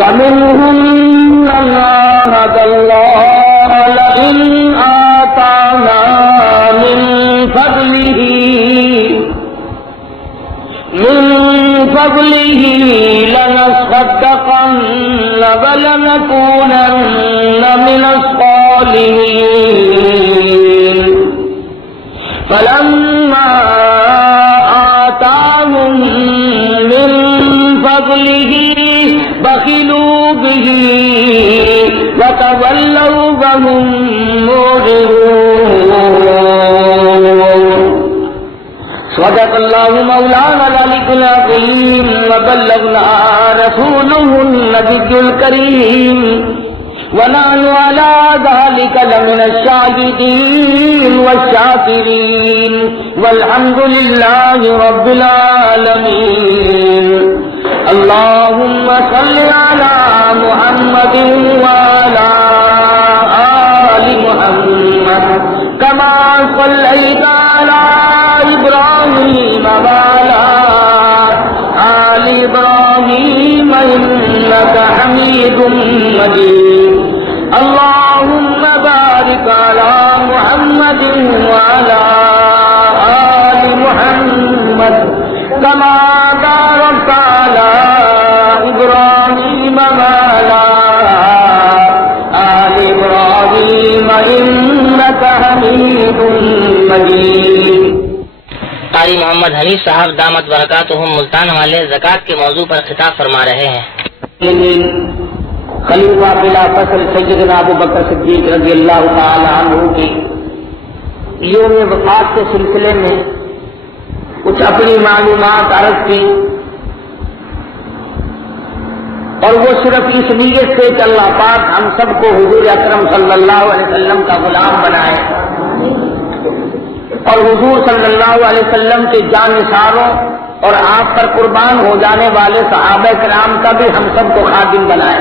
ومنهم من عاهد الله لئن آتانا من فضله لنصدقن ولنكونن من الصالحين فلما آتاهم من فضله بخلوا به وتولوا وهم معرضون صدق الله مولانا العلي العظيم وبلغنا رسوله النبي الكريم ونحن على ذلك لمن الشاهدين والشاكرين والحمد لله رب العالمين. اللهم صل على محمد وعلى آل محمد كما صليت على إبراهيم وعلى آل إبراهيم إنك حميد مجيد. اللهم بارك على محمد وعلى آل محمد كما باركت على إبراهيم وعلى آل إبراهيم إنك حميد مجيد. قاری محمد حنیف صاحب دامت برکاتہم ملتان والے زکوٰۃ کے موضوع پر خطاب فرما رہے ہیں. خلیفہ بلا فصل سیدنا ابو بکر صدیق رضی اللہ تعالی عنہ کی یوم وفات کے سلسلے میں کچھ اپنی معلومات عرض کی، اور وہ صرف اس نیت سے کہ اللہ پاک ہم سب کو حضور اکرم صلی اللہ علیہ وسلم کا غلام بنائے اور حضور صلی اللہ علیہ وسلم کے جان نثاروں اور آپ پر قربان ہو جانے والے صحابہ کرام کا بھی ہم سب کو خادم بنائے.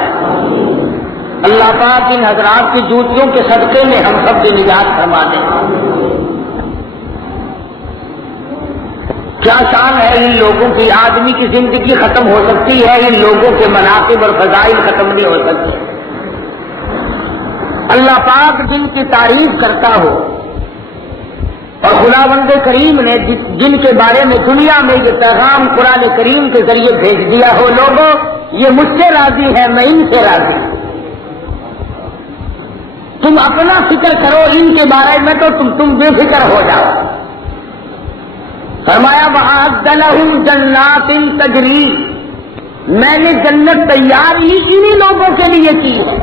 اللہ پاک ان حضرات کی جوتیوں کے صدقے میں ہم سب کی نجات فرما دے. کیا شان ہے ان لوگوں کی. آدمی کی زندگی ختم ہو سکتی ہے، ان لوگوں کے مناقب اور فضائل ختم نہیں ہو سکتے. اللہ پاک جن کی تعریف کرتا ہو اور خداوند کریم نے جن کے بارے میں دنیا میں یہ پیغام قرآن کریم کے ذریعے بھیج دیا ہو، لوگوں یہ مجھ سے راضی ہے، میں ان سے راضی ہوں. تم اپنا فکر کرو، ان کے بارے میں تو تم بے فکر ہو جاؤ. فرمایا وَأَعَدَّ لَهُمْ جَنَّاتٍ تَجْرِي، میں نے جنت تیار ہی انہی لوگوں کے لیے کی ہے.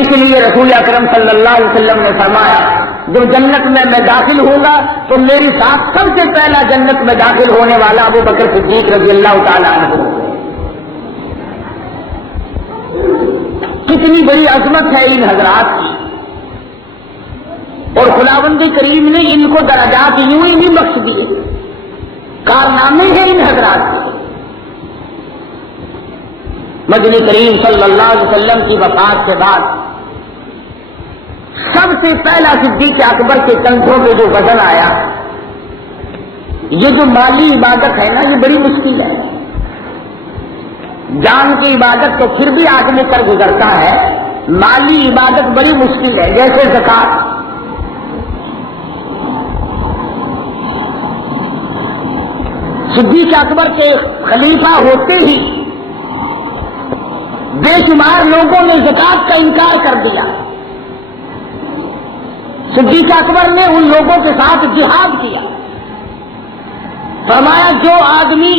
اس لیے رسول اکرم صلی اللہ علیہ وسلم نے فرمایا جب جنت میں داخل ہوں گا تو میری ساتھ سب سے پہلا جنت میں داخل ہونے والا ابو بکر صدیق رضی اللہ تعالیٰ عنہ. کتنی بڑی عظمت ہے ان حضرات کی، اور خداوند کریم نے ان کو درجات یوں ہی نہیں بخش دیے. کارنامے ہیں ان حضرات کے. مدنی کریم صلی اللہ علیہ وسلم کی وفات کے بعد سب سے پہلا صدیق اکبر کے کندھوں پہ جو وزن آیا، یہ جو مالی عبادت ہے نا، یہ بڑی مشکل ہے. جان کی عبادت تو پھر بھی آدمی کر گزرتا ہے، مالی عبادت بڑی مشکل ہے. جیسے زکات، صدیق اکبر کے خلیفہ ہوتے ہی بے شمار لوگوں نے زکات کا انکار کر دیا. صدیق اکبر نے ان لوگوں کے ساتھ جہاد کیا. فرمایا جو آدمی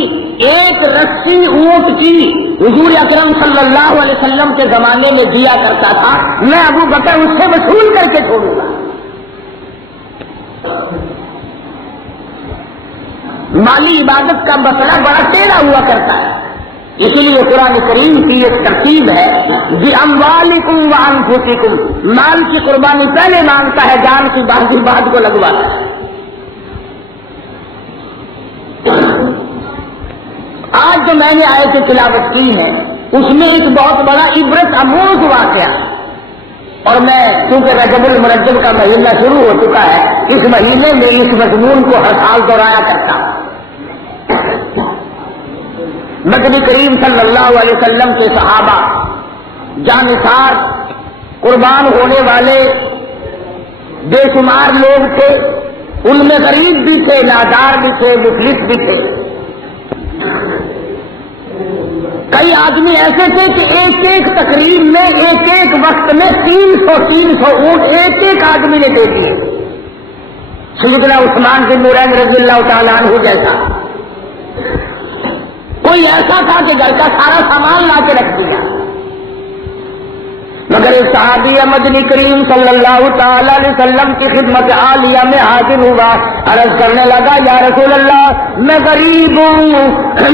ایک رسی اونٹ کی حضور اکرم صلی اللہ علیہ وسلم کے زمانے میں دیا کرتا تھا، میں ابو بکر اس سے وصول کر کے چھوڑوں گا. مالی عبادت کا مسئلہ بڑا ٹیڑھا ہوا کرتا ہے. اس لیے قرآن کریم کی ایک ترتیب ہے بِأَمْوَالِكُمْ وَأَنفُسِكُمْ، مال کی قربانی پہلے مانگتا ہے، جان کی باقی بات کو لگواتا ہے. آج جو میں نے آیت تلاوت کی ہے اس میں ایک بہت بڑا عبرت آموز واقعہ ہے، اور میں چونکہ رجب المرجب کا مہینہ شروع ہو چکا ہے، اس مہینے میں اس مضمون کو ہر سال دہرایا کرتا ہوں. نبی کریم صلی اللہ علیہ وسلم کے صحابہ جانثار قربان ہونے والے بے شمار لوگ تھے، ان میں غریب بھی تھے، نادار بھی تھے، مفلس بھی تھے۔ کئی آدمی ایسے تھے کہ ایک ایک تقریب میں ایک ایک وقت میں 300 اونٹ ایک ایک آدمی نے دے دیے۔ سیدنا عثمان بن نورین رضی اللہ تعالیٰ عنہ جیسا کوئی ایسا تھا کہ گھر کا سارا سامان لا کے رکھ دیا، مگر ایک صحابی مدنی کریم صلی اللہ تعالی علیہ وسلم کی خدمت عالیہ میں حاضر ہوا، عرض کرنے لگا یا رسول اللہ میں غریب ہوں،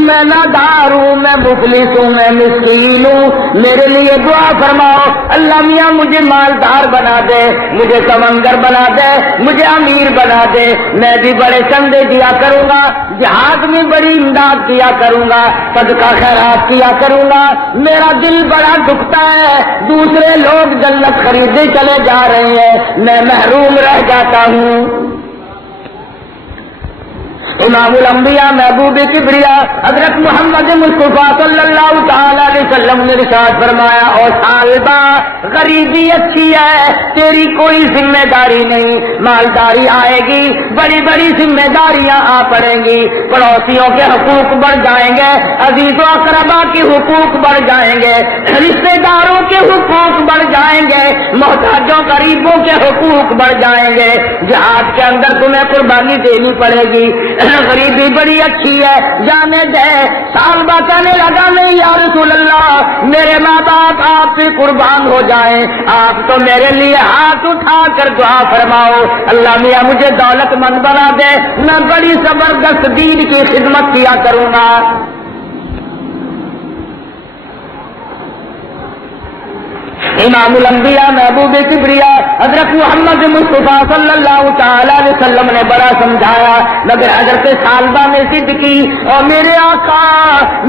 میں نادار ہوں، میں مفلس ہوں، میں مسکین ہوں، میرے لیے دعا فرماؤ، اللہ میاں مجھے مالدار بنا دے، مجھے سمندر بنا دے، مجھے امیر بنا دے، میں بھی بڑے چندے دیا کروں گا، جہاد میں بڑی امداد کیا کروں گا، صدقہ خیرات کیا کروں گا، میرا دل بڑا دکھتا ہے، دوسرے لوگ جنت خریدے چلے جا رہے ہیں، میں محروم رہ جاتا ہوں۔ امام الانبیاء محبوب کبریا حضرت محمد مصطفیٰ صلی اللہ تعالی علیہ وسلم نے ارشاد فرمایا، اور صالبہ غریبی اچھی ہے، تیری کوئی ذمہ داری نہیں، مالداری آئے گی، بڑی بڑی ذمہ داریاں آ پڑیں گی، پڑوسیوں کے حقوق بڑھ جائیں گے، عزیز و اقربا کے حقوق بڑھ جائیں گے، رشتے داروں کے حقوق بڑھ جائیں گے، محتاجوں غریبوں کے حقوق بڑھ جائیں گے، جہاد کے اندر تمہیں قربانی دینی پڑے گی، غریبی بڑی اچھی ہے، جانے دے۔ صحابہ کہنے لگا نہیں یا رسول اللہ، میرے ماں باپ آپ سے قربان ہو جائیں، آپ تو میرے لیے ہاتھ اٹھا کر دعا فرماؤ، اللہ میاں مجھے دولت مند بنا دے، میں بڑی زبردست دین کی خدمت کیا کروں گا۔ امام الانبیاء محبوب کبریا حضرت محمد مصطفیٰ صلی اللہ تعالی علیہ وسلم نے بڑا سمجھایا، مگر حضرت صالبہ نے ضد کی، اور میرے آقا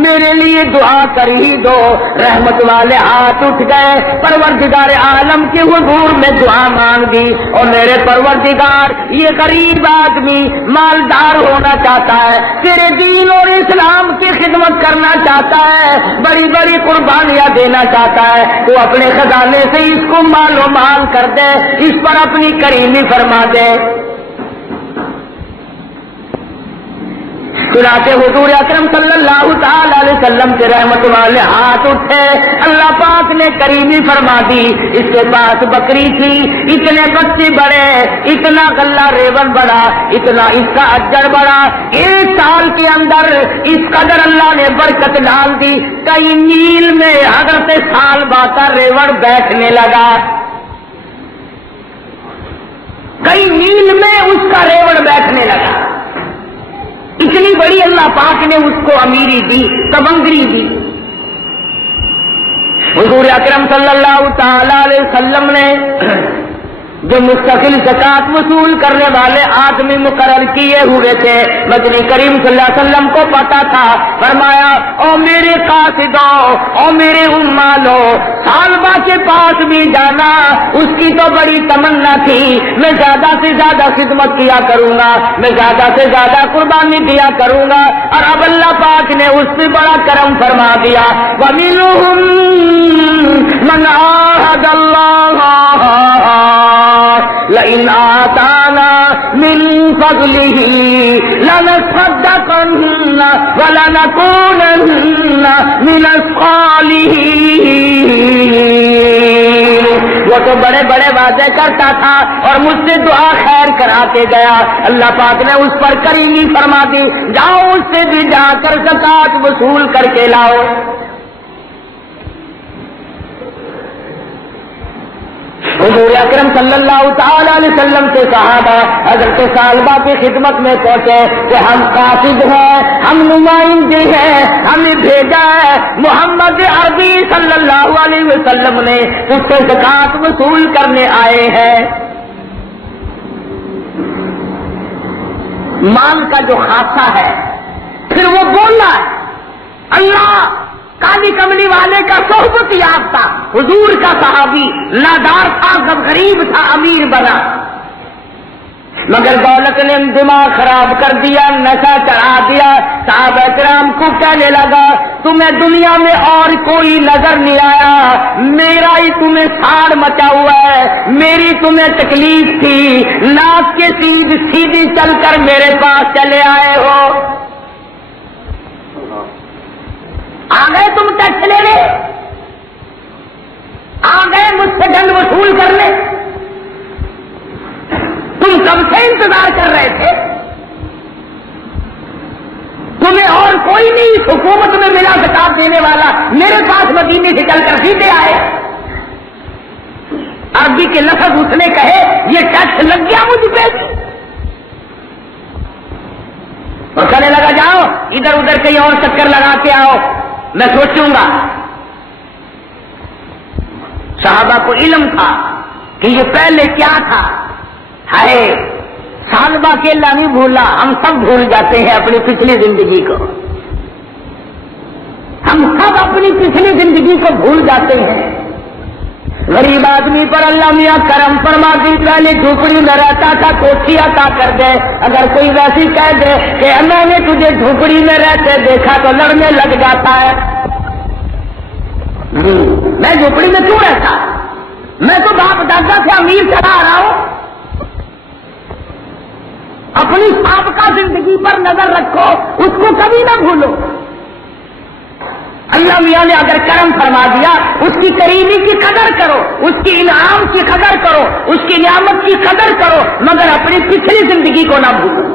میرے لیے دعا کر ہی دو۔ رحمت والے ہاتھ اٹھ گئے، پروردگار عالم کے حضور میں دعا مانگی، اور میرے پروردگار یہ غریب آدمی مالدار ہونا چاہتا ہے، تیرے دین اور اسلام کی خدمت کرنا چاہتا ہے، بڑی بڑی قربانیاں دینا چاہتا ہے، تو اپنے خزانے سے اس کو مال و مال کر دے، اس پر اپنی کریمی فرما دے۔ چنانچہ حضور اکرم صلی اللہ تعالی علیہ وسلم کے رحمت والے ہاتھ اٹھے، اللہ پاک نے کریمی فرما دی۔ اس کے پاس بکری تھی، اتنے بچے بڑے، اتنا غلہ ریون بڑا، اتنا اس کا اجر بڑا، ایک سال کے اندر اس قدر اللہ نے برکت ڈال دی، کئی میل میں حضرت صالبہ کا ریون بیٹھنے لگا، کئی میل میں اس کا ریون بیٹھنے لگا، اتنی بڑی اللہ پاک نے اس کو امیری دی، تبنگری دی۔ حضور اکرم صلی اللہ تعالی علیہ وسلم نے جو مستقل زکات وصول کرنے والے آدمی مقرر کیے ہوئے تھے، مدنی کریم صلی اللہ علیہ وسلم کو پتا تھا، فرمایا او میرے قاصدوں، او میرے امالو، صالبہ کے پاس بھی جانا، اس کی تو بڑی تمنا تھی میں زیادہ سے زیادہ خدمت کیا کروں گا، میں زیادہ سے زیادہ قربانی دیا کروں گا، اور اب اللہ پاک نے اس سے بڑا کرم فرما دیا، وَمِنْهُمْ مَنْ عَاهَدَ اللَّهَ لئن آتانا من فضله لنصدقن ولنكونن من الصالحين۔ وہ تو بڑے بڑے وعدے کرتا تھا اور مجھ سے دعا خیر کراتے گیا، اللہ پاک نے اس پر کریمی فرما دی، جاؤ اس سے بھی جا کر زکات وصول کر کے لاؤ۔ حضور اکرم صلی اللہ تعالی علیہ وسلم کے صحابہ حضرت صالبہ کی خدمت میں پہنچے کہ ہم قاصد ہیں، ہم نمائندے ہیں، ہمیں بھیجا ہے محمد عربی صلی اللہ علیہ وسلم نے، اس سے زکات وصول کرنے آئے ہیں۔ مال کا جو خاصہ ہے، پھر وہ بولا اللہ کالی کملی والے کا صحبت یافتہ حضور کا صحابی، نادار تھا، جب غریب تھا امیر بنا، مگر دولت نے دماغ خراب کر دیا، نشہ چڑھا دیا، صحابہ کرام کو کہنے لگا تمہیں دنیا میں اور کوئی نظر نہیں آیا، میرا ہی تمہیں ساڑ مچا ہوا ہے، میری تمہیں تکلیف تھی، ناک کے سیدھی چل کر میرے پاس چلے آئے ہو، آ گئے تم ٹیکس لینے، آ گئے مجھ سے دنڈ وصول کرنے، تم کب سے انتظار کر رہے تھے، تمہیں اور کوئی نہیں اس حکومت میں ملا زکات دینے والا، میرے پاس مدینے سے چل کر سیدھے آئے۔ عربی کے لفظ اس نے کہے یہ ٹیکس لگ گیا مجھ پہ، اور کہنے لگا جاؤ ادھر ادھر کہیں اور چکر لگا کے آؤ، میں سوچوں گا۔ صحابہ کو علم تھا کہ یہ پہلے کیا تھا، ہائے صحابہ اکیلا نہیں بھولا، ہم سب بھول جاتے ہیں اپنی پچھلی زندگی کو، ہم سب اپنی پچھلی زندگی کو بھول جاتے ہیں۔ غریب آدمی پر اللہ میاں کرم فرما دی، پہلے جھوپڑی میں رہتا تھا کوٹھی عطا کر دے، اگر کوئی ویسی کہہ دے کہ میں نے تجھے جھوپڑی میں رہتے دیکھا تو لڑنے لگ جاتا ہے، میں جھوپڑی میں کیوں رہتا، میں تو باپ دادا سے امیر چلا آ رہا ہوں۔ اپنی سابقہ زندگی پر نظر رکھو، اس کو کبھی نہ بھولو۔ اللہ میاں نے اگر کرم فرما دیا اس کی کریمی کی قدر کرو، اس کی انعام کی قدر کرو، اس کی نعمت کی قدر کرو، مگر اپنی پچھلی زندگی کو نہ بھولو۔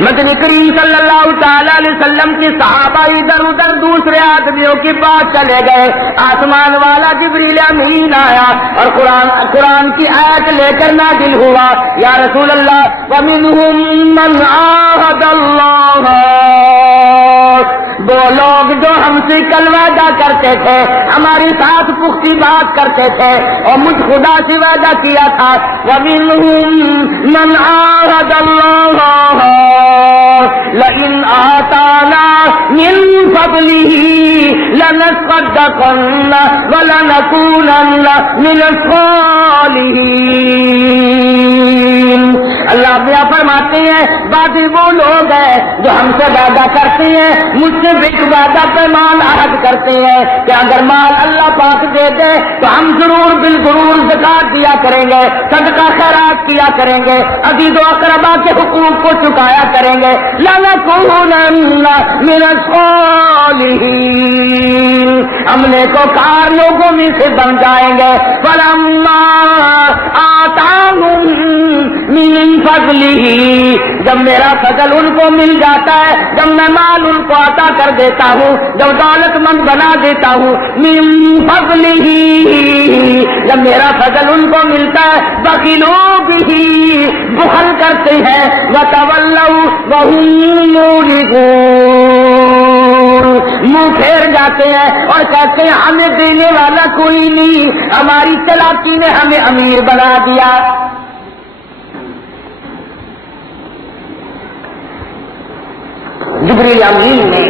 مدنی کریم صلی اللہ تعالی علیہ وسلم کے صحابہ ادھر ادھر دوسرے آدمیوں کے پاس چلے گئے، آسمان والا جبریل امین آیا اور قرآن کی آیت لے کر نازل ہوا، یا رسول اللہ وَمِنْهُمْ مَنْ عَاهَدَ اللَّهَ، وہ لوگ جو ہم سے کل وعدہ کرتے تھے، ہماری ساتھ پختی بات کرتے تھے اور مجھ خدا سے وعدہ کیا تھا، وَمِنْهُمْ مَنْ عَاهَدَ اللَّهَ لئن آتانا من فضله لنصدقن ولنكونن من الصالحین۔ اللہ بیاں فرماتے ہیں بعض وہ لوگ ہیں جو ہم سے وعدہ کرتے ہیں، مجھ سے ایک وعدہ پیمان عہد کرتے ہیں کہ اگر مال اللہ پاک دے دے تو ہم ضرور بالضرور زکات دیا کریں گے، صدقہ خیرات کیا کریں گے، عزیز و اقربا کے حقوق کو چکایا کریں گے، لَنَكُونَنَّ مِنَ الصَّالِحِينَ، ہم نیکوکار لوگوں میں سے بن جائیں گے۔ فَلَمَّا آتَاهُم مِّن فَضْلِهِ، جب میرا فضل ان کو مل جاتا ہے، جب میں مال ان کو عطا کر دیتا ہوں، جب دولت مند بنا دیتا ہوں، مِّن فَضْلِهِ، جب میرا فضل ان کو ملتا ہے، بَخِلُوا بِهِ، بخل کرتے ہیں، وَتَوَلَّوْا وَهُمْ مُعْرِضُونَ، منہ پھیر جاتے ہیں اور کہتے ہیں ہمیں دینے والا کوئی نہیں، ہماری چلاکی نے ہمیں امیر بنا دیا۔ جبریل امین نے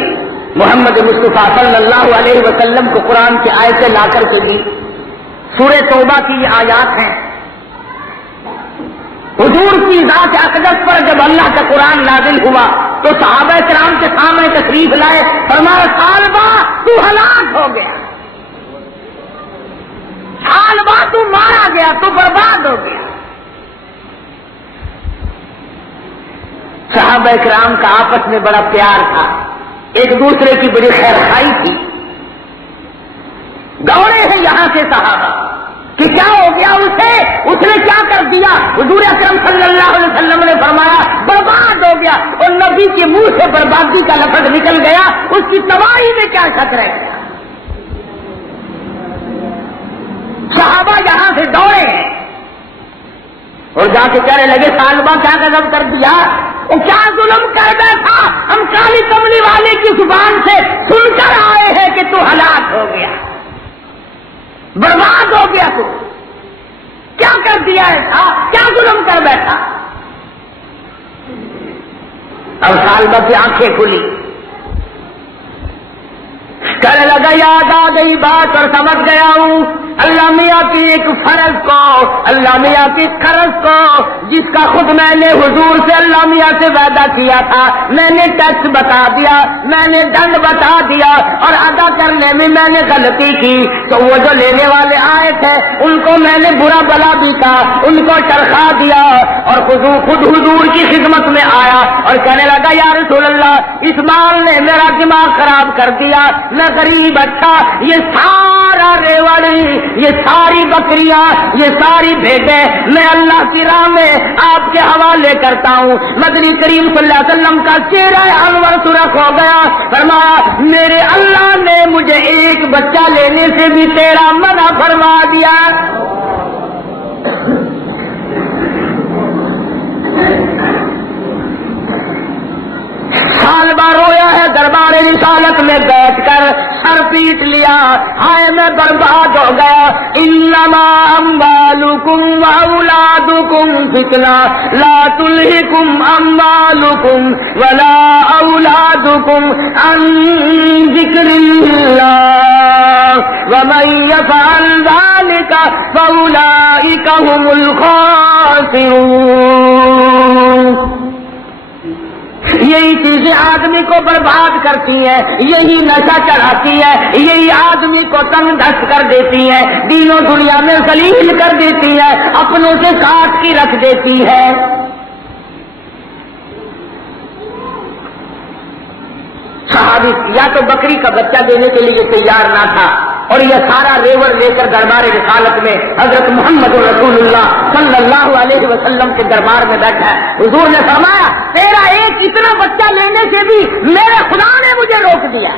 محمد مصطفیٰ صلی اللہ علیہ وسلم کو قرآن کی آیتیں لا کر کے دی، سورہ توبہ کی یہ آیات ہیں۔ حضور کی ذات اقدس پر جب اللہ کا قرآن نازل ہوا تو صحابہ کرام کے سامنے تشریف لائے، فرمایا سالبہ تو ہلاک ہو گیا، سالبہ تو مارا گیا، تو برباد ہو گیا۔ صحابہ کرام کا آپس میں بڑا پیار تھا، ایک دوسرے کی بڑی خیر خائی تھی۔ دوڑے ہیں یہاں سے صحابہ کہ کیا ہو گیا اسے، اس نے کیا کر دیا؟ حضور اکرم صلی اللہ علیہ وسلم نے فرمایا برباد ہو گیا، اور نبی کے منہ سے بربادی کا لفظ نکل گیا، اس کی تباہی میں کیا شک رہ گیا؟ صحابہ یہاں سے دوڑے ہیں اور جا کے کہنے لگے سالبہ کیا غضب کر دیا، وہ کیا ظلم کر بیٹھا، ہم کالی کملی والے کی زبان سے سن کر آئے ہیں کہ تو ہلاک ہو گیا، برباد ہو گیا، تو کیا کر دیا ہے، کیا ظلم کر بیٹھا؟ اب سالبہ کی آنکھیں کھلی، کہنے لگا یاد آ گئی بات اور سمجھ گیا ہوں اللہ میاں کی ایک فرض کو، اللہ میاں کی قرض کو، جس کا خود میں نے حضور سے اللہ میاں سے وعدہ کیا تھا، میں نے ٹیکس بتا دیا، میں نے دنڈ بتا دیا، اور ادا کرنے میں میں نے غلطی کی، تو وہ جو لینے والے آئے تھے ان کو میں نے برا بلا بھی کہا، ان کو چرخا دیا، اور خود حضور کی خدمت میں آیا اور کہنے لگا یا رسول اللہ اس مال نے میرا دماغ خراب کر دیا، میں غریب اچھا، یہ سارا ریوڑی، یہ ساری بکریاں، یہ ساری بھیڑیں میں اللہ کی راہ میں آپ کے حوالے کرتا ہوں۔ مدنی کریم صلی اللہ علیہ وسلم کا چہرہ انور سرخ ہو گیا، فرمایا میرے اللہ نے مجھے ایک بچہ لینے سے بھی تیرا منع فرما دیا۔ سال بار رویا ہے دربار رسالت میں بیٹھ کر، سر پیٹ لیا، ہائے میں برباد ہو گیا۔ انما اموالکم واولادکم فتنہ لا تلہکم اموالکم ولا اولادکم عن ذکر اللہ ومن یفعل ذلک فاولئک هم الخاسرون۔ یہی چیزیں آدمی کو برباد کرتی ہیں، یہی نشہ چڑھاتی ہے، یہی آدمی کو تنگ دست کر دیتی ہے، دین و دنیا میں ذلیل کر دیتی ہے، اپنوں سے کاٹ کی رکھ دیتی ہے۔ صحابی یا تو بکری کا بچہ دینے کے لیے تیار نہ تھا، اور یہ سارا ریوڑ لے کر دربار رسالت میں حضرت محمد رسول اللہ صلی اللہ علیہ وسلم کے دربار میں بیٹھا ہے۔ حضور نے فرمایا تیرا ایک اتنا بچہ لینے سے بھی میرے خدا نے مجھے روک دیا۔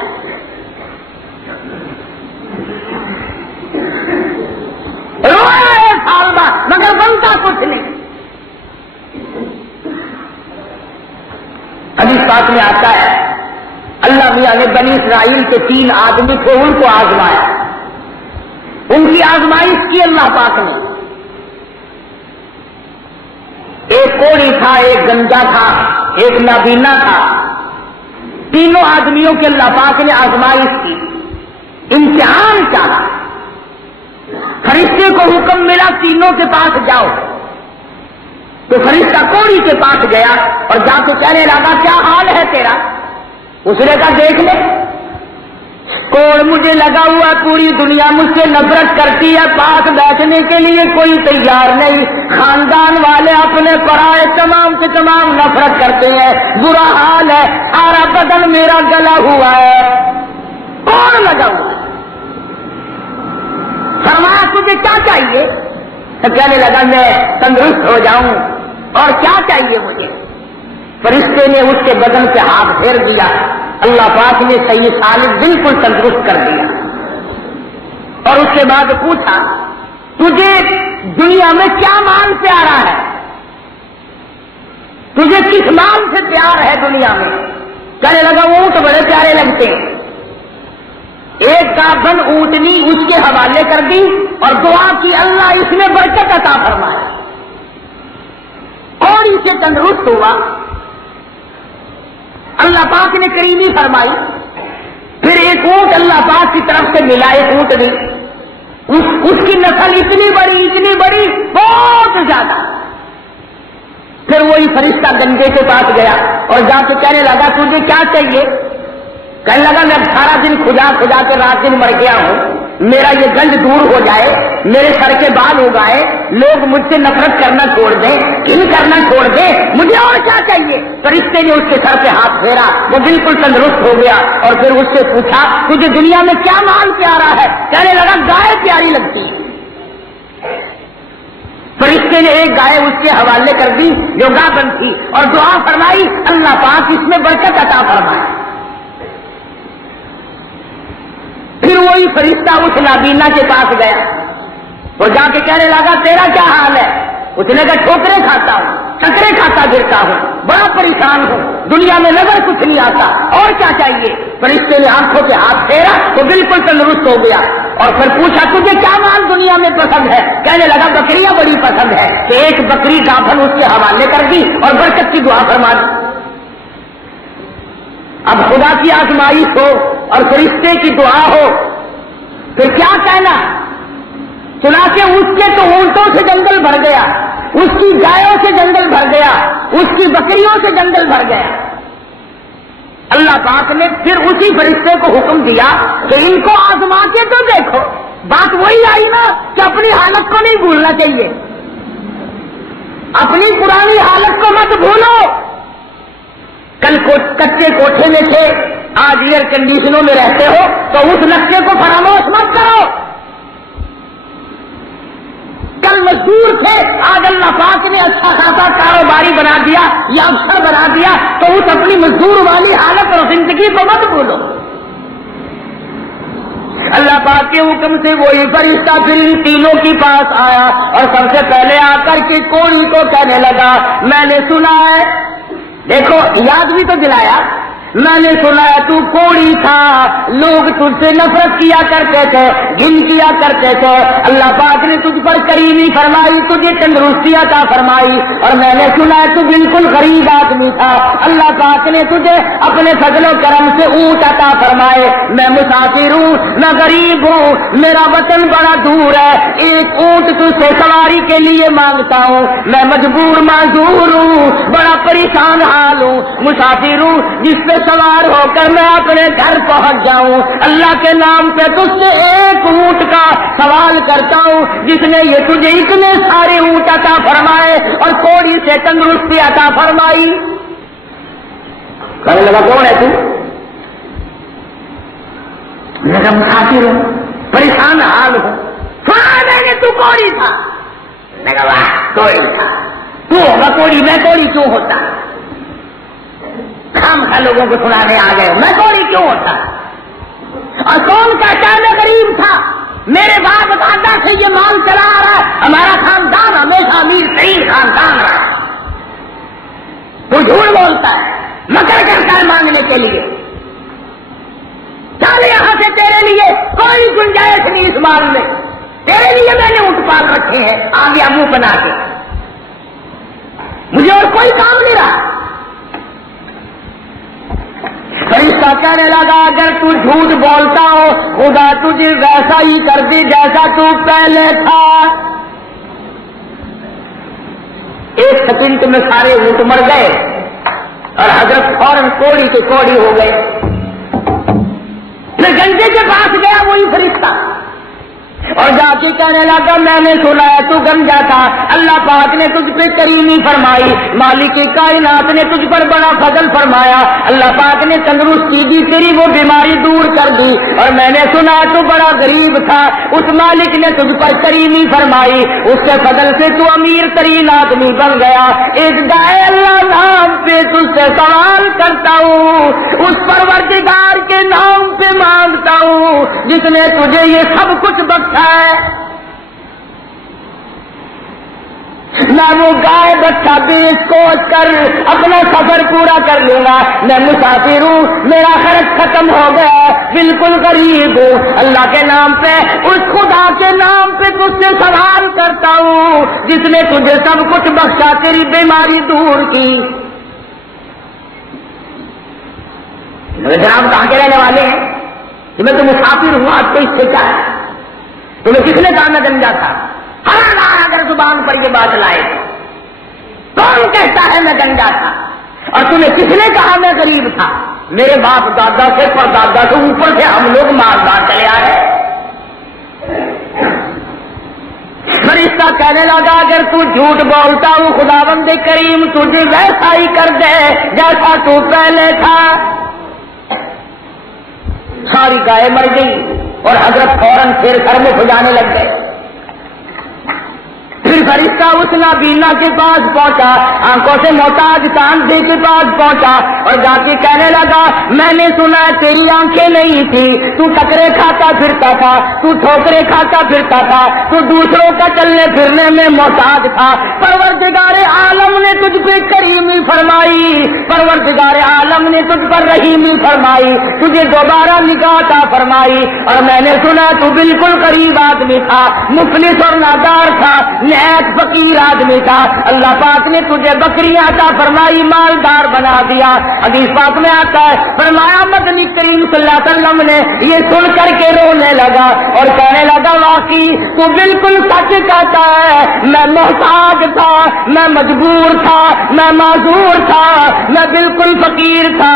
رویا ہے سال بعد مگر بنتا کچھ نہیں۔ حدیث پاک میں آتا ہے اللہ میاں نے بنی اسرائیل کے 3 آدمی تھے، ان کو آزمایا، ان کی آزمائش کی اللہ پاک نے۔ ایک کوڑی تھا، ایک گنجا تھا، ایک نابینا تھا، تینوں آدمیوں کے اللہ پاک نے آزمائش کی، امتحان چاہا۔ فرشتے کو حکم ملا تینوں کے پاس جاؤ، تو فرشتہ کوڑی کے پاس گیا اور جا کے کہنے لگا کیا حال ہے تیرا؟ اس نے کہا دیکھ لے کوڑ مجھے لگا ہوا، پوری دنیا مجھ سے نفرت کرتی ہے، پاس بیٹھنے کے لیے کوئی تیار نہیں، خاندان والے اپنے پرائے تمام سے تمام نفرت کرتے ہیں، برا حال ہے، سارا بدن میرا گلا ہوا ہے، کوڑ لگا ہوا ہے۔ فرمایا تجھے کیا چاہیے؟ تو کہنے لگا میں تندرست ہو جاؤں، اور کیا چاہیے مجھے؟ فرشتے نے اس کے بدن پہ ہاتھ پھیر دیا، اللہ پاک نے صحیح سالم بالکل تندرست کر دیا، اور اس کے بعد پوچھا تجھے دنیا میں کیا مال پیارا ہے؟ تجھے کس مال سے پیار ہے دنیا میں؟ کہنے لگا وہ اونٹ بڑے پیارے لگتے ہیں۔ ایک گابن اونٹنی اس کے حوالے کر دی اور دعا کی اللہ اس میں برکت عطا فرمائے، اور اسے تندرست ہوا، اللہ پاک نے کریمی فرمائی۔ پھر ایک اونٹ اللہ پاک کی طرف سے ملا، ایک اونٹ بھی، اس کی نسل اتنی بڑی بہت زیادہ۔ پھر وہی فرشتہ گنجے کے پاس گیا اور جا کے کہنے لگا تجھے کیا چاہیے؟ کہنے لگا میں سارا دن کھجا کے رات دن مر گیا ہوں، میرا یہ گنج دور ہو جائے، میرے سر کے بال اگائے، لوگ مجھ سے نفرت کرنا چھوڑ دیں، کن کرنا چھوڑ دیں، مجھے اور کیا چاہیے؟ فرشتے نے اس کے سر پہ ہاتھ پھیرا، وہ بالکل تندرست ہو گیا، اور پھر اس سے پوچھا تجھے دنیا میں کیا مال پیارا ہے؟ کہنے لگا گائے پیاری لگتی ہے۔ فرشتے نے ایک گائے اس کے حوالے کر دی جو گابن تھی، اور دعا فرمائی اللہ پاک اس میں برکت عطا فرمائے۔ پھر وہی فرشتہ اس نابینا کے پاس گیا، وہ جا کے کہنے لگا تیرا کیا حال ہے؟ اس نے کہا ٹھوکریں کھاتا ہوں، ٹکرے کھاتا پھرتا ہوں، بڑا پریشان ہوں، دنیا میں نظر کچھ نہیں آتا، اور کیا چاہیے؟ فرشتے نے آنکھوں کے ہاتھ پھیرا تو بالکل تندرست ہو گیا، اور پھر پوچھا تجھے کیا مال دنیا میں پسند ہے؟ کہنے لگا بکریاں بڑی پسند ہے، کہ ایک بکری گابن اس کے حوالے کر دی اور برکت کی دعا فرما دی۔ اب خدا کی آزمائش ہو اور فرشتے کی دعا ہو پھر کیا کہنا؟ چنانچہ اس کے تو اونٹوں سے جنگل بھر گیا، اس کی گایوں سے جنگل بھر گیا، اس کی بکریوں سے جنگل بھر گیا۔ اللہ پاک نے پھر اسی فرشتے کو حکم دیا کہ ان کو آزما کے تو دیکھو۔ بات وہی آئی نا کہ اپنی حالت کو نہیں بھولنا چاہیے، اپنی پرانی حالت کو مت بھولو۔ کل کچے کوٹھے میں تھے، آج ایئر کنڈیشنوں میں رہتے ہو تو اس نقشے کو فراموش مت کرو۔ کل مزدور تھے، آج اللہ پاک نے اچھا خاصا کاروباری بنا دیا یا افسر بنا دیا تو اس اپنی مزدور والی حالت اور زندگی کو مت بھولو۔ اللہ پاک کے حکم سے وہی فرشتہ پھر ان تینوں کے پاس آیا اور سب سے پہلے آ کر کے کوڑی کو کہنے لگا، میں نے سنا ہے، دیکھو یاد بھی تو دلایا، میں نے سنا ہے تو کوڑی تھا، لوگ تجھ سے نفرت کیا کرتے تھے، گن کیا کرتے تھے، اللہ پاک نے تجھ پر کریمی فرمائی، تجھے تندرستی عطا فرمائی، اور میں نے سنا ہے تو بالکل غریب آدمی تھا، اللہ پاک نے تجھے اپنے فضل و کرم سے اونٹ عطا فرمائے۔ میں مسافر ہوں، میں غریب ہوں، میرا وطن بڑا دور ہے، ایک اونٹ تجھ سے سواری کے لیے مانگتا ہوں، میں مجبور معذور ہوں، بڑا پریشان حال ہوں، مسافر ہوں جس پہ سوار ہو کر میں اپنے گھر پہنچ جاؤں، اللہ کے نام پہ تجھ سے ایک اونٹ کا سوال کرتا ہوں جس نے یہ تجھے اتنے سارے اونٹ عطا فرمائے اور کوڑی سے تندرستی عطا فرمائی۔ کہنے لگا کون ہے تو؟ میں کہا مسافر ہوں، پریشان حال ہوں، میں نے تو کوڑی تھا، میں کہا واہ کوڑی تھا، تو ہوگا کوڑی، میں کوڑی کیوں ہوتا؟ ہم لوگوں کو سنانے آ گئے، میں کوڑی کیوں ہوتا؟ اور کون کہتا ہے میں غریب تھا، میرے باپ دادا سے یہ مال چلا آ رہا ہے، ہمارا خاندان ہمیشہ امیر ترین خاندان رہا، وہ جھوٹ بولتا ہے، مکر کرتا ہے مانگنے کے لیے، چل یہاں سے، تیرے لیے کوئی گنجائش نہیں اس مال میں، تیرے لیے میں نے اونٹ پال رکھے ہیں، آ گیا منہ بنا کے، مجھے اور کوئی کام نہیں رہا۔ فرشتہ کہنے لگا اگر تو جھوٹ بولتا ہو خدا تجھے ویسا ہی کر دے جیسا تو پہلے تھا۔ ایک سیکنڈ میں سارے اونٹ مر گئے اور حضرت فوراً کوڑی کے کوڑی ہو گئے۔ میں گنجے کے پاس گیا وہی فرشتہ اور جا کے کہنے لگا میں نے سنا ہے تو گنجا تھا، اللہ پاک نے تجھ پہ کریمی فرمائی، مالک کائنات نے تجھ پر بڑا فضل فرمایا، اللہ پاک نے تندرستی دی، تیری وہ بیماری دور کر دی، اور میں نے سنا ہے تو بڑا غریب تھا، اس مالک نے تجھ پر کریمی فرمائی، اس کے فضل سے تو امیر ترین آدمی بن گیا۔ ایک گائے اللہ نام پہ تجھ سے سوال کرتا ہوں، اس پروردگار کے نام پہ مانگتا ہوں جس نے تجھے یہ سب کچھ بخشا ہے، میں وہ گائے بچہ بیچ کوچ کر اپنا سفر پورا کر لوں گا، میں مسافر ہوں، میرا خرچ ختم ہو گیا، بالکل غریب ہوں، اللہ کے نام پہ اس خدا کے نام پہ تجھ سے سوال کرتا ہوں جس نے تجھے سب کچھ بخشا، تیری بیماری دور کی۔ جناب کہاں کے رہنے والے ہیں کہ میں تو مسافر ہوں، آپ کو اس سے کیا ہے؟ تمہیں کس نے کہا میں گنجا تھا؟ اگر زبان پر یہ بات لائے کون کہتا ہے میں گنجا تھا؟ اور تمہیں کس نے کہا میں غریب تھا؟ میرے باپ دادا سے پر دادا سے اوپر سے ہم لوگ مالدار چلے آئے۔ فرشتہ کہنے لگا اگر تو جھوٹ بولتا ہوں خداوند کریم تجھے ویسا ہی کر دے جیسا تو پہلے تھا۔ ساری گائے مر گئی اور حضرت فوراً پھر گھر میں کھجانے لگ گئے۔ پھر فرشتہ اس نابینا کے پاس پہنچا، آنکھوں سے محتاج کاندھے کے پاس پہنچا اور جا کے کہنے لگا میں نے سنا تیری آنکھیں نہیں تھی، تو ٹکرے کھاتا پھرتا تھا، تو ٹھوکرے کھاتا پھرتا تھا، تو دوسروں کا چلنے پھرنے میں محتاج تھا، پروردگار عالم نے تجھ پہ کریمی فرمائی، پروردگار عالم نے تجھ پر رحیمی فرمائی، تجھے دوبارہ نگاہ عطا فرمائی، اور میں نے سنا تو بالکل غریب آدمی تھا، مفلس اور نادار تھا، نیک فقیر آدمی تھا، اللہ پاک نے تجھے بکریاں عطا فرمائی، مالدار بنا دیا۔ حدیث پاک میں آتا ہے، فرمایا مدنی کریم صلی اللہ علیہ وسلم نے یہ سن کر کے رونے لگا اور کہنے لگا واقعی تو بالکل سچ کہتا ہے، میں محتاج تھا، میں مجبور تھا، میں معذور تھا، میں بالکل فقیر تھا،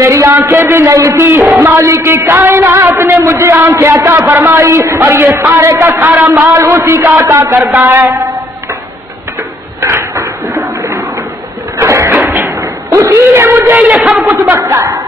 میری آنکھیں بھی نہیں تھی، مالک کی کائنات نے مجھے آنکھیں عطا فرمائی، اور یہ سارے کا سارا مال اسی کا عطا کرتا ہے، اسی نے مجھے یہ سب کچھ بخشا ہے۔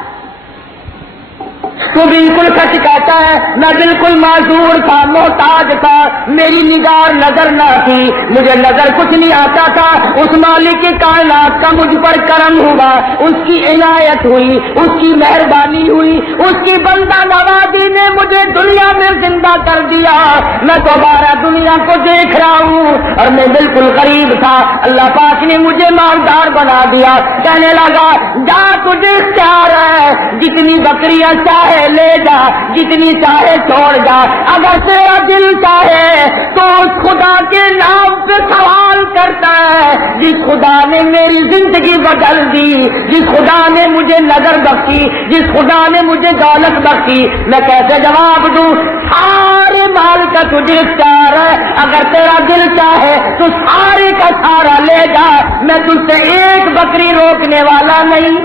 تو بالکل سچ کہتا ہے، میں بالکل معذور تھا، محتاج تھا، میری نگاہ نظر نہ تھی، مجھے نظر کچھ نہیں آتا تھا، اس مالک کی کائنات کا مجھ پر کرم ہوا، اس کی عنایت ہوئی، اس کی مہربانی ہوئی، اس کی بندہ نوازی نے مجھے دنیا میں زندہ کر دیا، میں دوبارہ دنیا کو دیکھ رہا ہوں، اور میں بالکل غریب تھا، اللہ پاک نے مجھے مالدار بنا دیا۔ کہنے لگا جا تجھے اختیار ہے، جتنی بکریاں چاہے لے جا، جتنی چاہے چھوڑ جا، اگر تیرا دل چاہے تو اس خدا کے نام پہ سوال کرتا ہے جس خدا نے میری زندگی بدل دی، جس خدا نے مجھے نظر بخشی، جس خدا نے مجھے دولت بخشی، میں کیسے جواب دوں؟ سارے مال کا تجھے اختیار ہے، اگر تیرا دل چاہے تو سارے کا سارا لے جا، میں تجھ سے ایک بکری روکنے والا نہیں،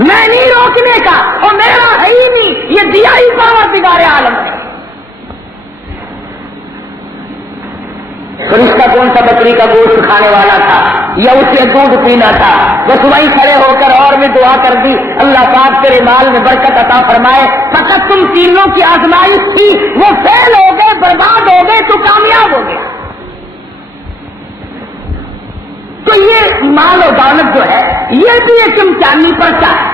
میں نہیں روکنے کا، اور میرا ہے ہی نہیں، یہ دیا ہی پروردگار عالم ہے۔ فرشتہ کون سا بکری کا گوشت کھانے والا تھا یا اسے دودھ پینا تھا؟ بس وہیں کھڑے ہو کر اور بھی دعا کر دی، اللہ پاک تیرے مال میں برکت عطا فرمائے، فقط تم تینوں کی آزمائش تھی، وہ فیل ہو گئے، برباد ہو گئے، تو کامیاب ہو گیا۔ تو یہ مال و دولت جو ہے یہ بھی ایک امتحانی پرچہ ہے،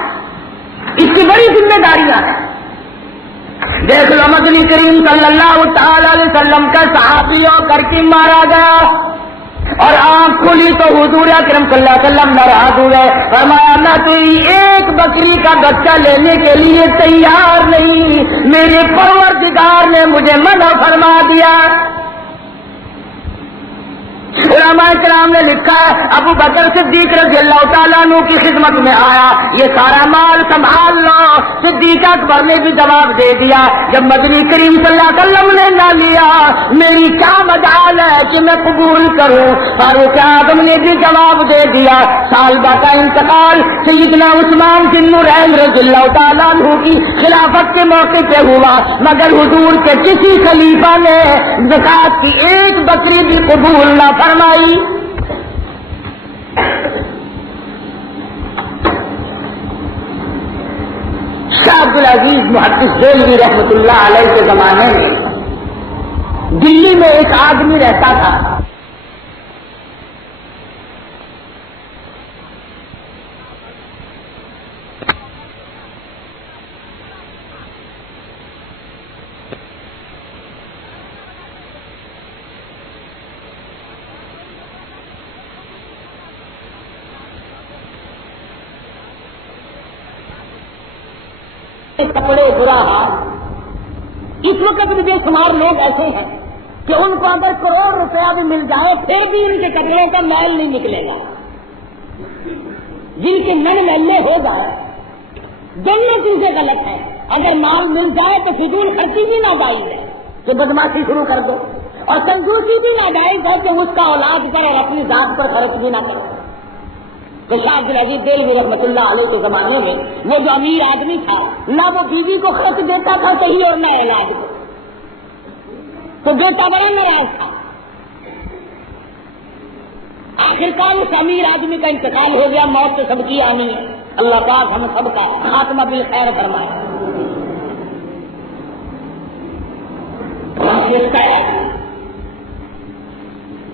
اس کی بڑی ذمہ داریاں ہیں۔ دیکھ لو مدنی کریم صلی اللہ تعالی علیہ وسلم کا صحابی ہو کر کے مارا گیا، اور آنکھ کھلی تو حضور اکرم صلی اللہ علیہ وسلم ناراض ہوئے، فرمایا میں تیری ایک بکری کا بچہ لینے کے لیے تیار نہیں، میرے پروردگار نے مجھے منع فرما دیا۔ علماء کرام نے لکھا ہے ابو بکر صدیق رضی اللہ تعالیٰ عنہ کی خدمت میں آیا، یہ سارا مال سنبھال لو، صدیق اکبر نے بھی جواب دے دیا، جب مدنی کریم صلی اللہ علیہ وسلم نے نہ لیا میری کیا مجال ہے کہ میں قبول کروں؟ فاروق اعظم نے بھی جواب دے دیا۔ سالبہ کا انتقال سیدنا عثمان بن نورین رضی اللہ تعالیٰ عنہ کی خلافت کے موقع پہ ہوا، مگر حضور کے کسی خلیفہ نے زکات کی ایک بکری بھی قبول نہ فرمائی۔ شاہ عبدالعزیز محدث دہلوی رحمۃ اللہ علیہ کے زمانے میں دلی میں ایک آدمی رہتا تھا، کپڑے برا حال۔ اس وقت بھی بے شمار لوگ ایسے ہیں کہ ان کو اگر کروڑ روپیہ بھی مل جائے پھر بھی ان کے کپڑوں کا میل نہیں نکلے گا، جن کے من میلے ہو جائے۔ دونوں چیزیں غلط ہیں، اگر مال مل جائے تو فضول خرچی بھی ناجائز ہے کہ بدماشی شروع کر دو، اور کنجوسی بھی ناجائز ہے کہ اس کا اولاد پر اور اپنی ذات پر خرچ بھی نہ کرو۔ تو شاہ عبدالعزیز دہلوی رحمۃ اللہ علیہ کے زمانے میں وہ جو امیر آدمی تھا نہ وہ بیوی کو خرچ دیتا تھا صحیح اور نہ اولاد کو، تو بیٹا بڑا ناراض تھا۔ آخرکار اس امیر آدمی کا انتقال ہو گیا، موت تو سب کی آنی ہے، اللہ پاک ہم سب کا خاتمہ بالخیر فرمائے۔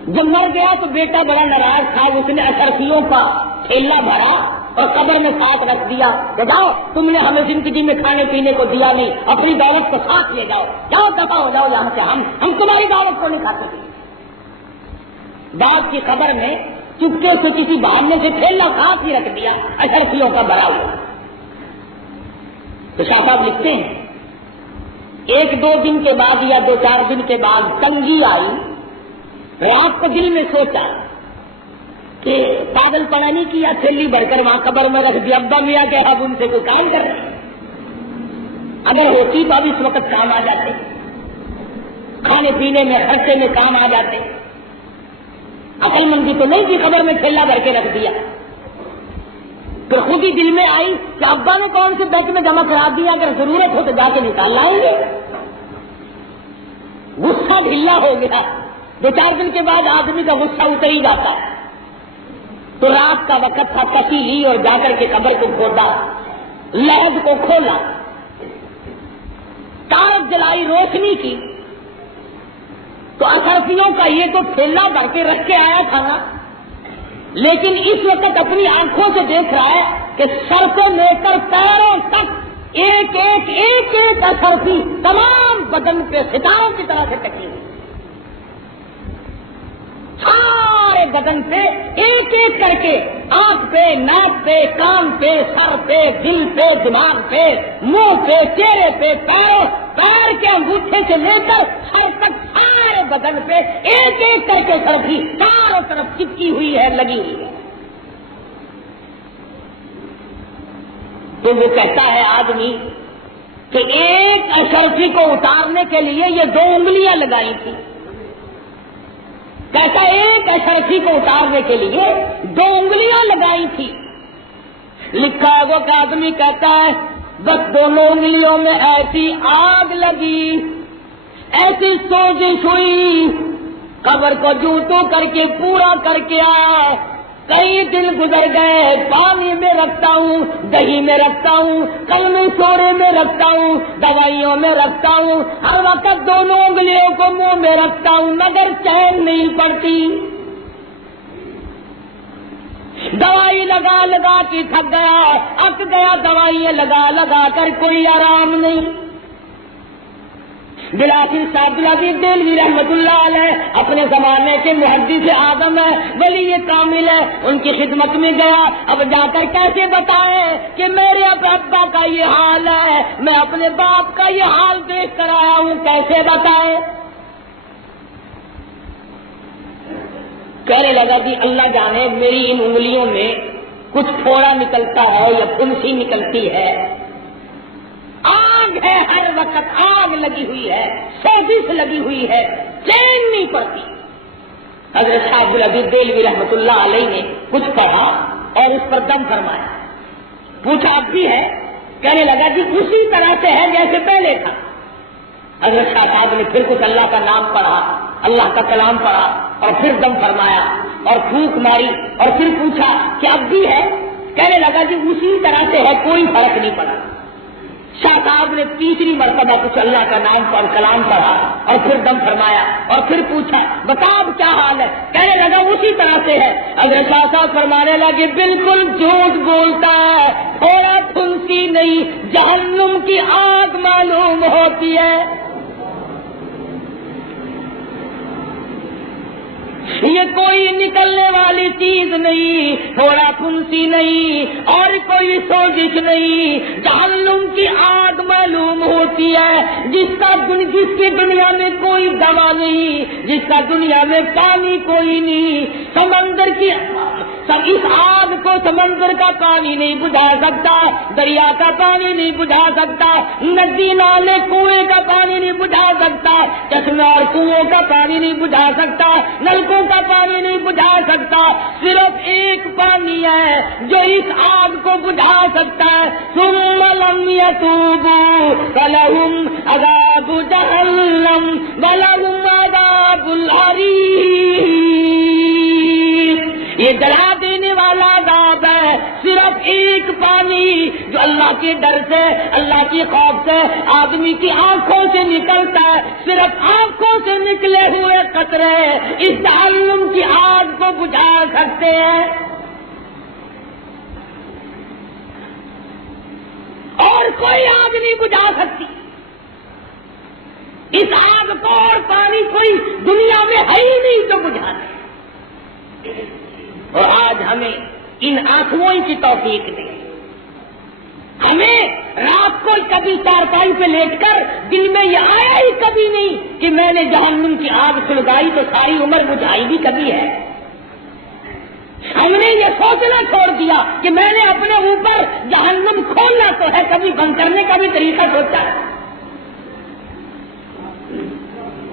جب مر گیا تو بیٹا بڑا ناراض تھا، اس نے اشرفیوں کا ٹھیلا بھرا اور قبر میں ساتھ رکھ دیا کہ جاؤ تم نے ہمیں زندگی میں کھانے پینے کو دیا نہیں، اپنی دعوت کو ساتھ لے جاؤ، جاؤ دفع ہو جاؤ یہاں سے، ہم تمہاری دعوت کو نہیں کھاتے تھے۔ بعد کی خبر میں چپکے سے کسی بہانے سے ٹھیلا ساتھ ہی رکھ دیا اشرفیوں کا بھرا ہوا. تو شاہ صاحب لکھتے ہیں 1-2 دن کے بعد یا 2-4 دن کے بعد تنگی آئی. رات کو دل میں سوچا کہ پاگل پڑا نہیں کیا, تھیلی بھر کر وہاں قبر میں رکھ دیا. ابا میاں کہ اب ان سے کوئی کام کر رہے ہیں, اگر ہوتی تو اب اس وقت کام آ جاتے, کھانے پینے میں خرچے میں کام آ جاتے. عقل مندی تو نہیں تھی, خبر میں ٹھیلا بھر کے رکھ دیا. پھر خود ہی دل میں آئی کہ ابا نے کون سے بینک میں جمع کرا دیا, اگر ضرورت ہو تو جا کے نکال لائیں گے. غصہ ڈھیلا ہو گیا. 2-4 دن کے بعد آدمی کا غصہ اتر ہی جاتا ہے. تو رات کا وقت تھا, پسی لی اور جا کر کے قبر کو کھودا, لحد کو کھولا, تارک جلائی, روشنی کی. تو اشرفیوں کا یہ تو ٹھیلا بھر کے رکھ کے آیا تھا نا, لیکن اس وقت اپنی آنکھوں سے دیکھ رہا ہے کہ سر سے لے کر پیروں تک ایک اشرفی تمام بدن پہ ستاروں کی طرح سے ٹکی ہوئی. سارے بدن پہ ایک کر کے, آنکھ پہ, ناک پہ, کان پہ, سر پہ, دل پہ, دماغ پہ, منہ پہ, چہرے پہ, پیر کے انگوٹھے سے لے کر سر تک سارے بدن پہ ایک کر کے اشرفی چاروں طرف چپکی ہوئی ہے, لگی ہوئی ہے. تو وہ کہتا ہے آدمی کہ ایک اشرفی کو اتارنے کے لیے یہ 2 انگلیاں لگائی تھی. کہتا ایک اشرفی کو اتارنے کے لیے 2 انگلیاں لگائی تھی. لکھا ہے وہ کہ آدمی کہتا ہے بس دونوں انگلیوں میں ایسی آگ لگی, ایسی سوزش ہوئی, قبر کو جوتوں کر کے پورا کر کے آیا. کئی دن گزر گئے, پانی میں رکھتا ہوں, دہی میں رکھتا ہوں, کلمے سوڑے میں رکھتا ہوں, دوائیوں میں رکھتا ہوں, ہر وقت دونوں انگلیوں کو منہ میں رکھتا ہوں, مگر چین نہیں پڑتی. دوائی لگا لگا کے تھک گیا, اک گیا, دوائیاں لگا لگا کر کوئی آرام نہیں. بلاخر صاحب العزیز دہلوی رحمت اللہ علیہ اپنے زمانے کے محدث اعظم ہے, ولی کامل ہے, ان کی خدمت میں گیا. اب جا کر کیسے بتائے کہ میرے ابا کا یہ حال ہے, میں اپنے باپ کا یہ حال دیکھ کر آیا ہوں, کیسے بتائے. کہنے لگا کہ اللہ جانے میری ان انگلیوں میں کچھ پھوڑا نکلتا ہے یا پھنسی نکلتی ہے, آگ ہے, ہر وقت آگ لگی ہوئی ہے, سوزش لگی ہوئی ہے, چین نہیں پڑتی. حضرت شاہ عبد العزیز دہلوی رحمت اللہ علیہ نے کچھ پڑھا اور اس پر دم فرمایا. پوچھا اب بھی ہے؟ کہنے لگا جی اسی طرح سے ہے جیسے پہلے تھا. حضرت شاہ صاحب نے پھر کچھ اللہ کا نام پڑھا, اللہ کا کلام پڑھا اور پھر دم فرمایا اور پھونک ماری اور پھر پوچھا کہ اب بھی ہے؟ کہنے لگا جی اسی طرح سے ہے, کوئی فرق نہیں پڑا. شاہ صاحب نے تیسری مرتبہ کچھ اللہ کا نام اور کلام پڑھا اور پھر دم فرمایا اور پھر پوچھا بتا اب کیا حال ہے؟ کہنے لگا اسی طرح سے ہے. اگر شاہ صاحب فرمانے لگے بالکل جھوٹ بولتا ہے, تھوڑا پھنسی نہیں, جہنم کی آگ معلوم ہوتی ہے. یہ کوئی نکلنے والی چیز نہیں, تھوڑا پھنسی نہیں اور کوئی سوزش نہیں, جہنم کی آگ معلوم ہوتی ہے, جس کی دنیا میں کوئی دوا نہیں, جس کا دنیا میں پانی کوئی نہیں. سمندر کی اس آگ کو سمندر کا پانی نہیں بجھا سکتا, دریا کا پانی نہیں بجھا سکتا, ندی نالے کنویں کا پانی نہیں بجھا سکتا, چشمے اور کنووں کا پانی نہیں بجھا سکتا, نلکوں کا پانی نہیں بجھا سکتا. صرف ایک پانی ہے جو اس آگ کو بجھا سکتا ہے. ثم لم يتوبوا فلهم عذاب جہنم ولهم عذاب الحریق. یہ جلا دینے والا عذاب ہے. صرف ایک پانی جو اللہ کے ڈر سے, اللہ کی خوف سے آدمی کی آنکھوں سے نکلتا ہے, صرف آنکھوں سے نکلے ہوئے قطرے اس جہنم کی آگ کو بجھا سکتے ہیں. اور کوئی آگ نہیں بجھا سکتی اس آگ کو, اور پانی کوئی دنیا میں ہے ہی نہیں جو بجھا دے. اور آج ہمیں ان آنکھوں کی توفیق دے، ہمیں رات کو کبھی چارپائی پہ لیٹ کر دل میں یہ آیا ہی کبھی نہیں کہ میں نے جہنم کی آگ سلگائی تو ساری عمر بجھائی بھی کبھی ہے۔ ہم نے یہ سوچنا چھوڑ دیا کہ میں نے اپنے اوپر جہنم کھولنا تو ہے، کبھی بند کرنے کا بھی طریقہ سوچا ہے۔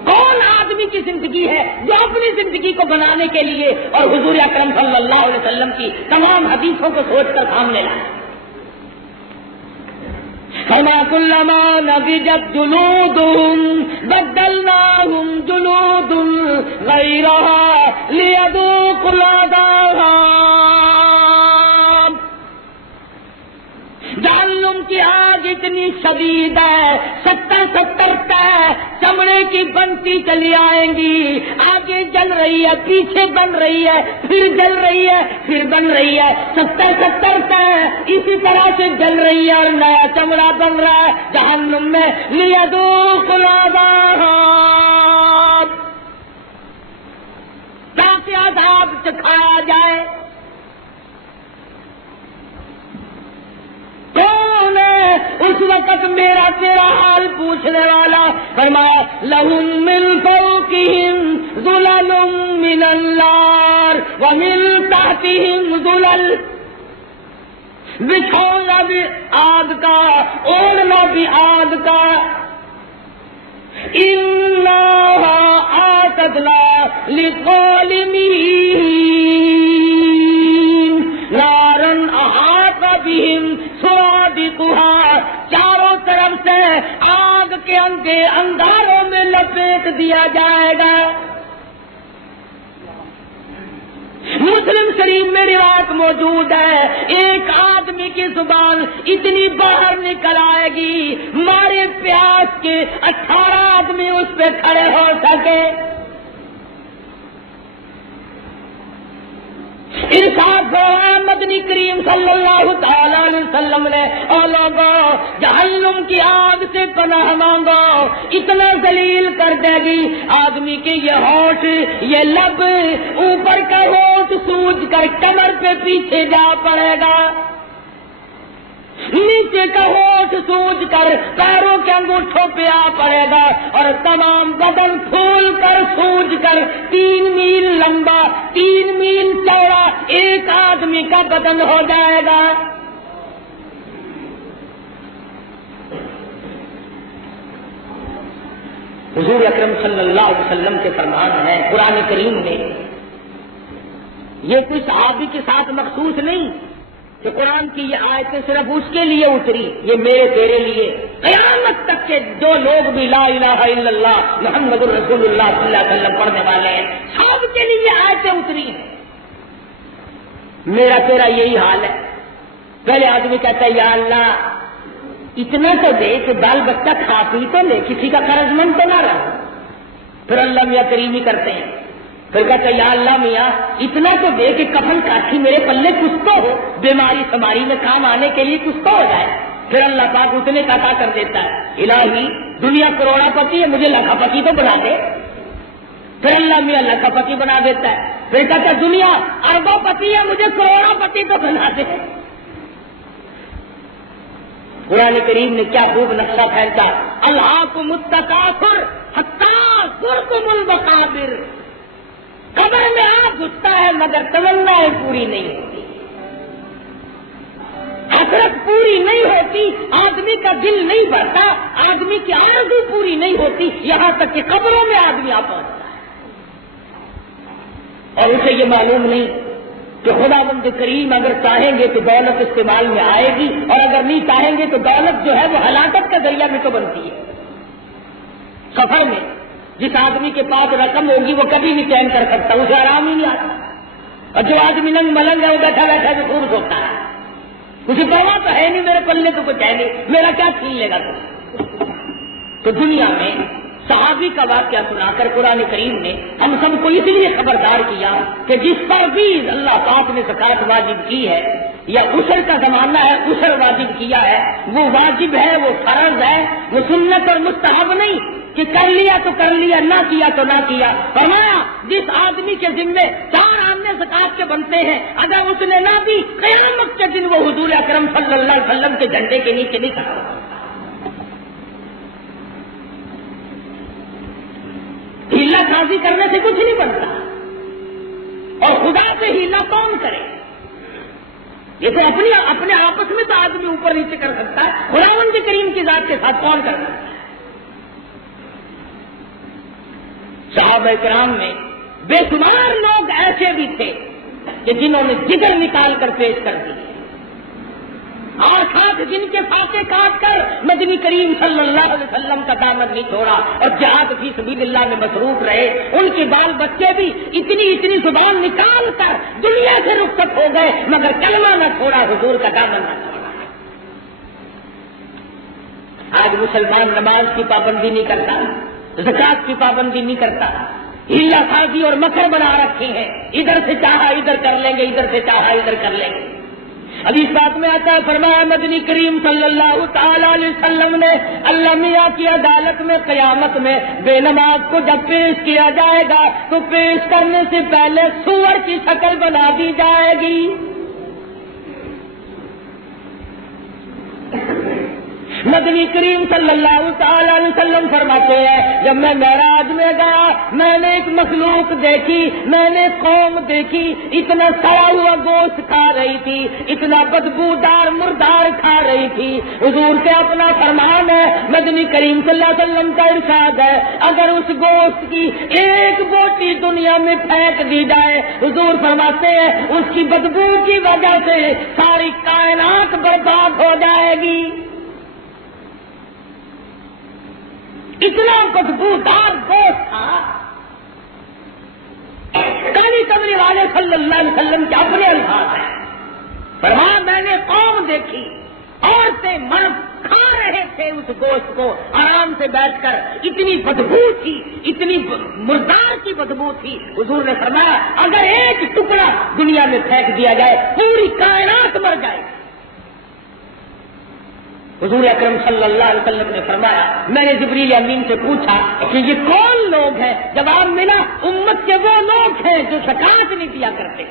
کون آدمی کی زندگی ہے جو اپنی زندگی کو بنانے کے لیے اور حضور اکرم صلی اللہ علیہ وسلم کی تمام حدیثوں کو سوچ کر سامنے لائے؟ فما كلما نضجت جلودهم بدلناهم جلود غيرها ليذوقوا العذاب۔ جہنم کی آگ اتنی شدید ہے، 70 چمڑے کی بنتی چلی آئیں گی، آگے جل رہی ہے، پیچھے بن رہی ہے، پھر جل رہی ہے، پھر بن رہی ہے، 70 اسی طرح سے جل رہی ہے اور نیا چمڑا بن رہا ہے جہنم میں۔ لیذوقوا العذاب، تاکہ عذاب چکھایا جائے۔ کون ہے اس وقت میرا تیرا حال پوچھنے والا؟ فرمایا لہم من فوقہم ظلل من النار ومن تحتہم ظلل، بچھونا بھی آگ کا، اوڑھنا بھی آگ کا۔ انہا اعتدنا للظالمین نارن احاط بہم سرادقها، چاروں طرف سے آگ کے انگاروں میں لپیٹ دیا جائے گا۔ مسلم شریف میں روایت موجود ہے، ایک آدمی کی زبان اتنی باہر نکل آئے گی مارے پیاس کے 18 آدمی اس پہ کھڑے ہو سکے۔ ارشاد فرمایا مدنی کریم صلی اللہ تعالی علیہ وسلم نے، اور لوگوں جہنم کی آگ سے پناہ مانگو، اتنا ذلیل کر دے گی آدمی کے یہ ہونٹ، یہ لب، اوپر کا ہونٹ سوج کر کمر پہ پیچھے جا پڑے گا، نیچے کا ہونٹ سوج کر پیروں کے انگوٹھوں پہ آ پڑے گا، اور تمام بدن پھول کر سوج کر 3 میل لمبا 3 میل چوڑا ایک آدمی کا بدن ہو جائے گا۔ حضور اکرم صلی اللہ علیہ وسلم کے فرمان ہے قرآن کریم میں، یہ کوئی صحابی کے ساتھ مخصوص نہیں کہ قرآن کی یہ آیتیں صرف اس کے لیے اتری، یہ میرے تیرے لیے، قیامت تک کے جو لوگ بھی لا الہ الا اللہ محمد رسول اللہ صلی اللہ علیہ وسلم پڑھنے والے ہیں، سب کے لیے یہ آیتیں اتری ہیں۔ میرا تیرا یہی حال ہے۔ پہلے آدمی کہتا ہے یا اللہ اتنا تو دے کہ بال بچہ کھا پی تو لے، کسی کا قرض مند تو نہ رہو۔ پھر اللہ میاں کریمی کرتے ہیں، پھر کہتا ہے یا اللہ میاں اتنا تو دے کہ کفن کاٹھی میرے پلے کچھ تو ہو، بیماری سماری میں کام آنے کے لیے کچھ تو ہو جائے۔ پھر اللہ پاک اتنے کا عطا کر دیتا ہے، الہی دنیا کروڑا پتی ہے مجھے لاکھا پتی تو بنا دے۔ پھر اللہ میاں لاکھا پتی بنا دیتا ہے، پھر کہتا ہے دنیا اربوں پتی ہے مجھے کروڑا پتی تو بنا دے۔ قرآن کریم نے کیا خوب نقشہ پھینکا، الہاکم التکاثر حتی زرتم المقابر، قبر میں آپ گھستا ہے مگر تمنائیں پوری نہیں ہوتی، حسرت پوری نہیں ہوتی، آدمی کا دل نہیں بھرتا، آدمی کی آرزو پوری نہیں ہوتی، یہاں تک کہ قبروں میں آدمی آ پہنچتا ہے اور اسے یہ معلوم نہیں کہ خداوند کریم اگر چاہیں گے تو دولت استعمال میں آئے گی، اور اگر نہیں چاہیں گے تو دولت جو ہے وہ ہلاکت کا ذریعہ بھی تو بنتی ہے۔ سفر میں جس آدمی کے پاس رقم ہوگی وہ کبھی بھی چین کر سکتا، اسے آرام ہی نہیں آتا، اور جو آدمی ننگ ملنگ ہے وہ بیٹھا بیٹھا بھی خوب سوتا ہے، اسے پرواہ تو ہے نہیں، میرے پلے تو کچھ ہے نہیں، میرا کیا چھین لے گا تو دنیا میں صحابی کا واقعہ سنا کر قرآن کریم نے ہم سب کو اس لیے خبردار کیا کہ جس پر بھی اللہ پاک نے زکات واجب کی ہے یا عشر کا زمانہ ہے عشر واجب کیا ہے، وہ واجب ہے، وہ فرض ہے، وہ سنت اور مستحب نہیں، کہ کر لیا تو کر لیا، نہ کیا تو نہ کیا. فرمایا جس آدمی کے ذمے 4 آنے زکات کے بنتے ہیں، اگر اس نے نہ دی، قیامت کے دن وہ حضور اکرم صلی اللہ علیہ وسلم کے جھنڈے کے نیچے نہیں کھڑا. ہیلا سازی کرنے سے کچھ نہیں بنتا، اور خدا سے ہیلا کون کرے؟ یہ تو اپنے آپس میں تو آدمی اوپر نیچے کر سکتا ہے، خداوند کریم کی ذات کے ساتھ کون کر سکتا ہے؟ صحابہ کرام میں بے شمار لوگ ایسے بھی تھے کہ جنہوں نے جگر نکال کر پیش کر دی، اور ساتھ جن کے فاتح کاٹ کر مدنی کریم صلی اللہ علیہ وسلم کا دامن نہیں چھوڑا اور جہاد فی سبیل اللہ میں مصروف رہے. ان کے بال بچے بھی اتنی زبان نکال کر دنیا سے رخصت ہو گئے، مگر کلمہ نہ چھوڑا، حضور کا دامن نہ چھوڑا. آج مسلمان نماز کی پابندی نہیں کرتا، زکات کی پابندی نہیں کرتا، ہیلا سازی اور مکر بنا رکھے ہیں، ادھر سے چاہا ادھر کر لیں گے، ادھر سے چاہا ادھر کر لیں گے. اب اس بات میں آتا ہے، فرمایا مدنی کریم صلی اللہ تعالی علیہ وسلم نے اللہ میاں کی عدالت میں قیامت میں بے نماز کو جب پیش کیا جائے گا تو پیش کرنے سے پہلے سور کی شکل بنا دی جائے گی. مدنی کریم صلی اللہ تعالی علیہ وسلم فرماتے ہیں جب میں معراج میں گیا میں نے ایک مخلوق دیکھی، میں نے قوم دیکھی، اتنا سڑا ہوا گوشت کھا رہی تھی، اتنا بدبودار مردار کھا رہی تھی. حضور کے اپنا فرمان ہے، مدنی کریم صلی اللہ علیہ وسلم کا ارشاد ہے، اگر اس گوشت کی ایک بوٹی دنیا میں پھینک دی جائے، حضور فرماتے ہیں اس کی بدبو کی وجہ سے ساری کائنات برباد ہو جائے گی. اتنا بدبودار گوشت تھا. کبھی کمری والے صلی اللہ علیہ وسلم کے اپنے الفاظ ہیں، فرمایا میں نے قوم دیکھی، عورتیں مرد کھا رہے تھے اس گوشت کو آرام سے بیٹھ کر، اتنی بدبو تھی، اتنی مردار کی بدبو تھی. حضور نے فرمایا اگر ایک ٹکڑا دنیا میں پھینک دیا جائے پوری کائنات مر جائے. حضور اکرم صلی اللہ علیہ وسلم نے فرمایا، میں نے جبریل امین سے پوچھا کہ یہ کون لوگ ہیں؟ جواب ملا امت کے وہ لوگ ہیں جو زکات نہیں دیا کرتے.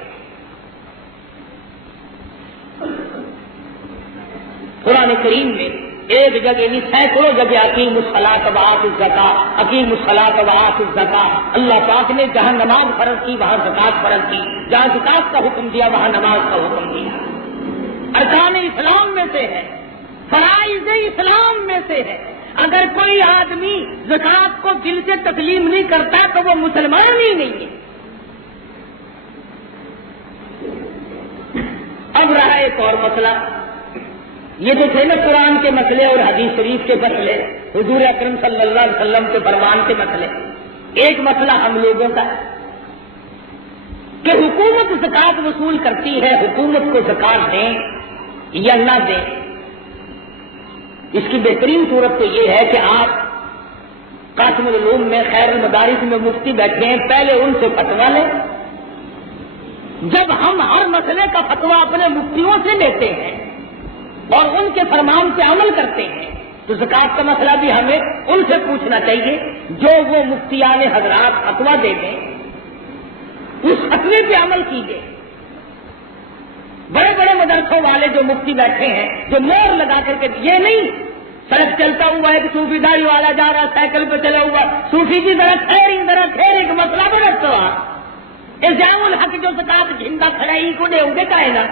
قرآن کریم میں ایک جگہ نہیں سینکڑوں جگہ اقیم الصلاۃ وآتوا الزکاۃ، اقیم الصلاۃ وآتوا الزکاۃ. اللہ پاک نے جہاں نماز فرض کی وہاں زکات فرض کی، جہاں زکات کا حکم دیا وہاں نماز کا حکم دیا. ارکان اسلام میں سے ہے، فرائض اسلام میں سے ہے. اگر کوئی آدمی زکات کو دل سے تسلیم نہیں کرتا تو وہ مسلمان ہی نہیں ہے. اب رہا ایک اور مسئلہ، یہ جو تھے نا قرآن کے مسئلے اور حدیث شریف کے مسئلے، حضور اکرم صلی اللہ علیہ وسلم کے فرمان کے مسئلے. ایک مسئلہ ہم لوگوں کا کہ حکومت زکات وصول کرتی ہے، حکومت کو زکات دیں یا نہ دیں. اس کی بہترین صورت تو یہ ہے کہ آپ قاسم العلوم میں خیر المدارس میں مفتی بیٹھے ہیں، پہلے ان سے فتویٰ لیں. جب ہم ہر مسئلے کا فتویٰ اپنے مفتیوں سے لیتے ہیں اور ان کے فرمان پہ عمل کرتے ہیں تو زکات کا مسئلہ بھی ہمیں ان سے پوچھنا چاہیے. جو وہ مفتیان حضرات فتویٰ دے دیں اس فتوے پہ عمل کیجیے. بڑے بڑے مدرسوں والے جو مفتی بیٹھے ہیں جو مور لگا کر کے، یہ نہیں سڑک چلتا ہوا ہے کہ صوفی داڑھی والا جا رہا سائیکل پہ چلا ہوا، صوفی کی ذرا ٹھہرے کہ مسئلہ بڑھتا ہوا الزام الحق جو زکات جھنڈا کھڑا ہی کو دے ہوگے کہے گا.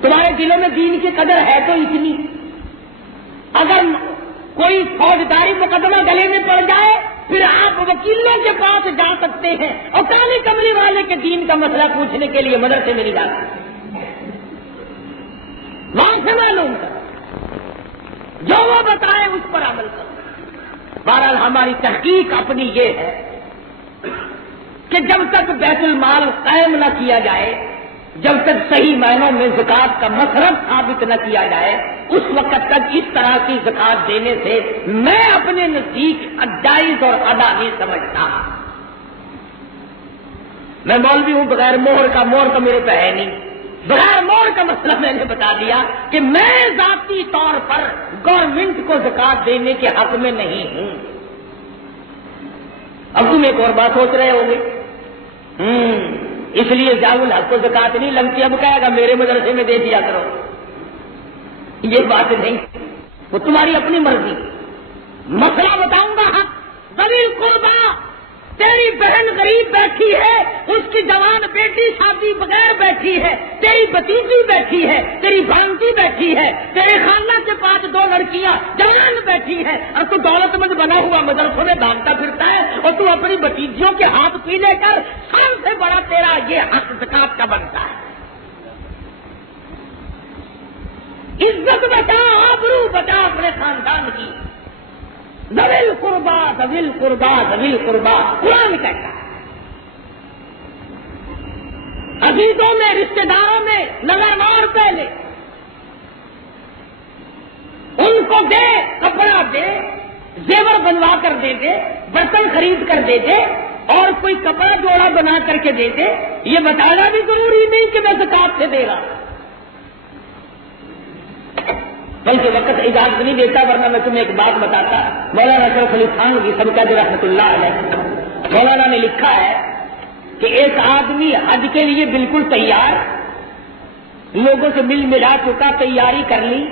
تمہارے دلوں میں دین کی قدر ہے تو اتنی، اگر کوئی فوجداری مقدمہ گلے میں پڑ جائے پھر آپ وکیلوں کے پاس جا سکتے ہیں اور کالی کمری والے کے دین کا مسئلہ پوچھنے کے لیے مدرسے میں نہیں جا سکتے. وہاں سے معلوم کرو، جو وہ بتائے اس پر عمل کرو. بہرحال ہماری تحقیق اپنی یہ ہے کہ جب تک بیت المال قائم نہ کیا جائے، جب تک صحیح معنوں میں زکات کا مصرف ثابت نہ کیا جائے، اس وقت تک اس طرح کی زکات دینے سے میں اپنے نزدیک جائز اور ادا نہیں سمجھتا. میں مولوی ہوں، بغیر مہر کا میرے پہ ہے نہیں. بغیر موڑ کا مسئلہ میں نے بتا دیا کہ میں ذاتی طور پر گورنمنٹ کو زکات دینے کے حق میں نہیں ہوں. اب تم ایک اور بات سوچ رہے ہوگے, اس لیے ضیاء الحق کو زکات نہیں لگتی, اب کہے گا میرے مدرسے میں دے دیا کرو. یہ بات نہیں, وہ تمہاری اپنی مرضی. مسئلہ بتاؤں گا. حق ذوی القربیٰ, تیری بہن غریب بیٹھی ہے, اس کی جوان بیٹی شادی بغیر بیٹھی ہے, تیری بھتیجی بیٹھی ہے, تیری بھانجی بیٹھی ہے, تیرے خانہ کے پاس 2 لڑکیاں جوان بیٹھی ہے, اور تو دولت مند بنا ہوا مدرسوں میں بھاگتا پھرتا ہے, اور تو اپنی بھتیجیوں کے ہاتھ پی لے کر سب سے بڑا تیرا یہ حق زکات کا بنتا ہے. عزت بچا, آبرو بچا اپنے خاندان کی. ذوی القربیٰ, ذوی القربیٰ, ذوی القربیٰ قرآن کہتا ہے. عزیزوں میں, رشتے داروں میں لگام پہلے ان کو دے, کپڑا دے, زیور بنوا کر دے دے, برتن خرید کر دے دے, اور کوئی کپڑا جوڑا بنا کر کے دے دے. یہ بتانا بھی ضروری نہیں کہ میں زکات سے دے رہا, بلکہ وقت اجازت نہیں دیتا, ورنہ میں تمہیں ایک بات بتاتا. مولانا اشرف علی تھانوی سبقہ رحمۃ اللہ علیہ, مولانا نے لکھا ہے کہ ایک آدمی حج کے لیے بالکل تیار, لوگوں سے مل ملا چکا, تیاری کر لی.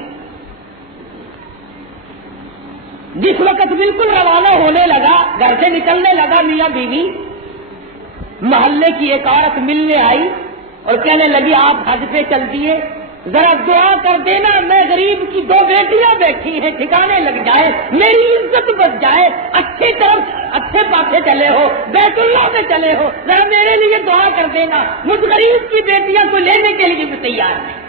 جس وقت بالکل روانہ ہونے لگا, گھر سے نکلنے لگا, میاں بیوی محلے کی ایک عورت ملنے آئی اور کہنے لگی آپ حج پہ چل دیے, ذرا دعا کر دینا, میں غریب کی 2 بیٹیاں بیٹھی ہیں, ٹھکانے لگ جائے, میری عزت بچ جائے, اچھے پاسے چلے ہو, بیت اللہ میں چلے ہو, ذرا میرے لیے دعا کر دینا. مجھ غریب کی بیٹیاں کو لینے کے لیے بھی تیار ہے.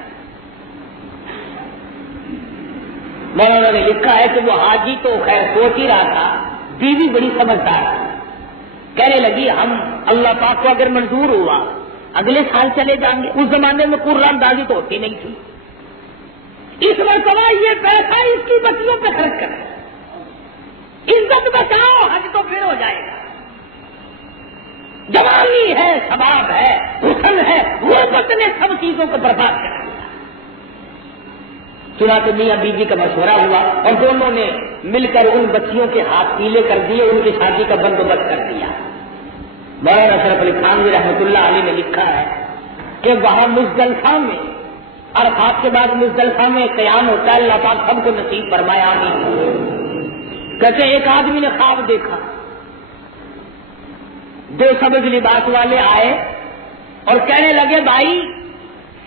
مولانا نے لکھا ہے کہ وہ حاجی تو خیر سوچ ہی رہا تھا, بیوی بڑی سمجھدار تھی. کہنے لگی ہم اللہ پاک کو اگر منظور ہوا اگلے سال چلے جائیں گے. اس زمانے میں قرآن دازی تو ہوتی نہیں تھی. اس مرتبہ یہ پیسہ اس کی بچیوں پہ خرچ کرے, عزت بچاؤ, حج تو پھر ہو جائے گا. جوانی ہے, شباب ہے, حسن ہے, وہ وقت نے سب چیزوں کو برباد کر دیا. چنانچہ میاں بیوی کا مشورہ ہوا اور دونوں نے مل کر ان بچیوں کے ہاتھ پیلے کر دیے, ان کی شادی کا بندوبست کر دیا. مولانا اشرف علی تھانوی رحمۃ اللہ علیہ نے لکھا ہے کہ وہاں مزدلفہ میں, عرفات کے بعد مزدلفہ میں قیام ہوتا ہے, اللہ پاک سب کو نصیب فرمائے, آمین. کہتے ایک آدمی نے خواب دیکھا, 2 سبز لباس والے آئے اور کہنے لگے بھائی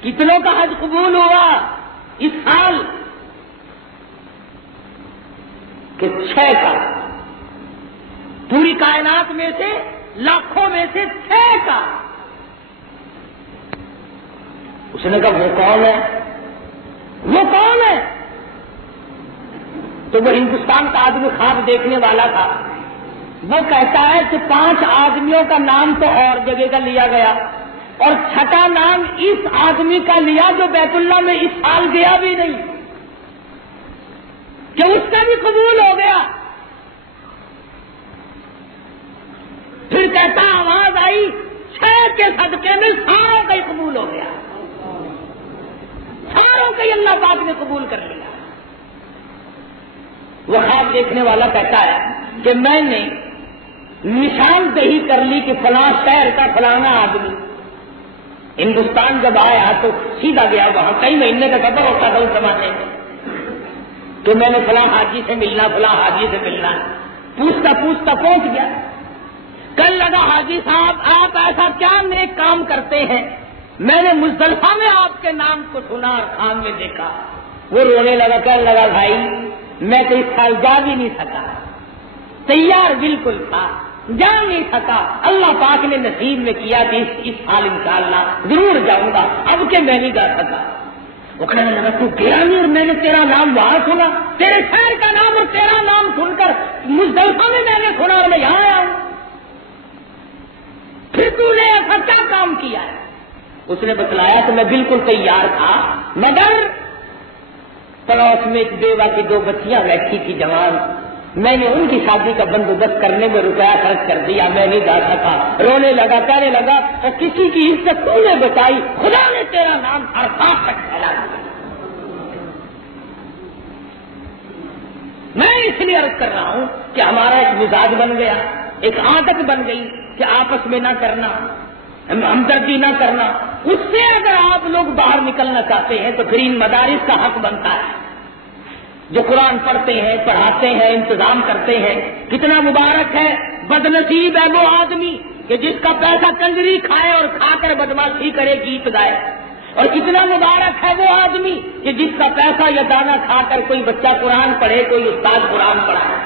کتنوں کا حج قبول ہوا اس سال؟ کہ 6 کا. پوری کائنات میں سے لاکھوں میں سے 6 کا. اس نے کہا وہ کون ہے, وہ کون ہے؟ تو وہ ہندوستان کا آدمی خواب دیکھنے والا تھا. وہ کہتا ہے کہ 5 آدمیوں کا نام تو اور جگہ کا لیا گیا, اور 6واں نام اس آدمی کا لیا جو بیت اللہ میں اس سال گیا بھی نہیں, کہ اس کا بھی قبول ہو گیا. پھر کہتا آواز آئی 6 کے صدقے میں ساروں کا ہی قبول ہو گیا, ساروں کا ہی اللہ پاک نے قبول کر لیا. وہ خواب دیکھنے والا کہتا ہے کہ میں نے نشاندہی کر لی کہ فلاں شہر کا فلانا آدمی. ہندوستان جب آیا تو سیدھا گیا, وہاں کئی مہینے کا سفر ہوتا تھا اس زمانے میں, کہ میں نے فلاں حاجی سے ملنا, فلاں حاجی سے ملنا. پوچھتا پوچھتا پہنچ گیا. کل لگا حاجی صاحب آپ ایسا کیا نیک کام کرتے ہیں, میں نے مزدلفہ میں آپ کے نام کو سنا اور خان میں دیکھا. وہ رونے لگا, کہنے لگا بھائی میں تو اس سال جا بھی نہیں سکا, تیار بالکل تھا, جا نہیں سکا. اللہ پاک نے نصیب میں کیا کہ اس سال انشاءاللہ ضرور جاؤں گا, اب کہ میں نہیں جا سکا. وہ کہنے لگا تو گیا نہیں, اور میں نے تیرا نام وہاں سنا, تیرے شہر کا نام اور تیرا نام سن کر مزدلفہ میں نے سنا اور میں یہاں آیا ہوں. پھر تو نے ایسا کیا کام کیا ہے؟ اس نے بتلایا کہ میں بالکل تیار تھا, مگر پڑوس میں ایک بیوہ کی 2 بچیاں بیٹھی تھی جوان, میں نے ان کی شادی کا بندوبست کرنے میں روپیہ خرچ کر دیا, میں نہیں جا سکا. رونے لگا, کہنے لگا کسی کی عزت تو نے بچائی, خدا نے تیرا نام عرفات تک پھیلا دیا۔ میں اس لیے عرض کر رہا ہوں کہ ہمارا ایک مزاج بن گیا، ایک عادت بن گئی کہ آپس میں نہ کرنا، ہمدردی نہ کرنا۔ اس سے اگر آپ لوگ باہر نکلنا چاہتے ہیں تو پھر ان مدارس کا حق بنتا ہے، جو قرآن پڑھتے ہیں، پڑھاتے ہیں، انتظام کرتے ہیں۔ کتنا مبارک ہے، بدنصیب ہے وہ آدمی کہ جس کا پیسہ کنجری کھائے اور کھا کر بدماشی کرے، گیت گائے، اور کتنا مبارک ہے وہ آدمی کہ جس کا پیسہ یا دانہ کھا کر کوئی بچہ قرآن پڑھے، کوئی استاد قرآن پڑھائے۔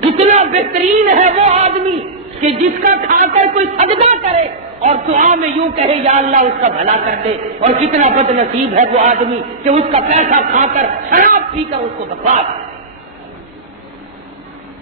کتنا بہترین ہے وہ آدمی کہ جس کا کھا کر کوئی صدقہ کرے اور دعا میں یوں کہے یا اللہ اس کا بھلا کر دے، اور کتنا بد نصیب ہے وہ آدمی کہ اس کا پیسہ کھا کر شراب پی کر اس کو بکواس۔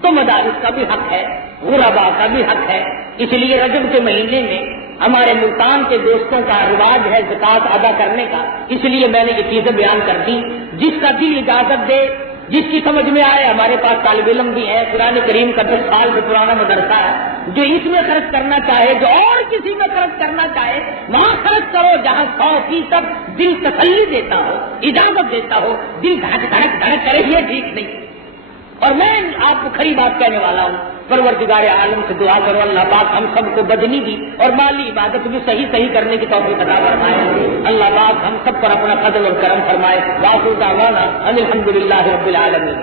تو مدارس کا بھی حق ہے، غرباء کا بھی حق ہے۔ اس لیے رجب کے مہینے میں ہمارے ملتان کے دوستوں کا رواج ہے زکوٰۃ ادا کرنے کا، اس لیے میں نے یہ چیزیں بیان کر دی۔ جس کا دل اجازت دے، جس کی سمجھ میں آئے، ہمارے پاس طالب علم بھی ہے، قرآن کریم کا 10 سال سے پرانا مدرسہ ہے، جو اس میں خرچ کرنا چاہے، جو اور کسی میں خرچ کرنا چاہے، وہاں خرچ کرو جہاں 100% دل تسلی دیتا ہو، اجازت دیتا ہو، دل دھڑک دھڑک دھڑک کرے، یہ ٹھیک نہیں۔ اور میں آپ کو کھری بات کہنے والا ہوں، پروردگار عالم سے دعا کرو اللہ پاک ہم سب کو بدنی دی اور مالی عبادت بھی صحیح کرنے کی توفیق عطا فرمائے۔ اللہ پاک ہم سب پر اپنا فضل اور کرم فرمائے۔ وآخر دعوانا ان الحمدللہ رب العالمین۔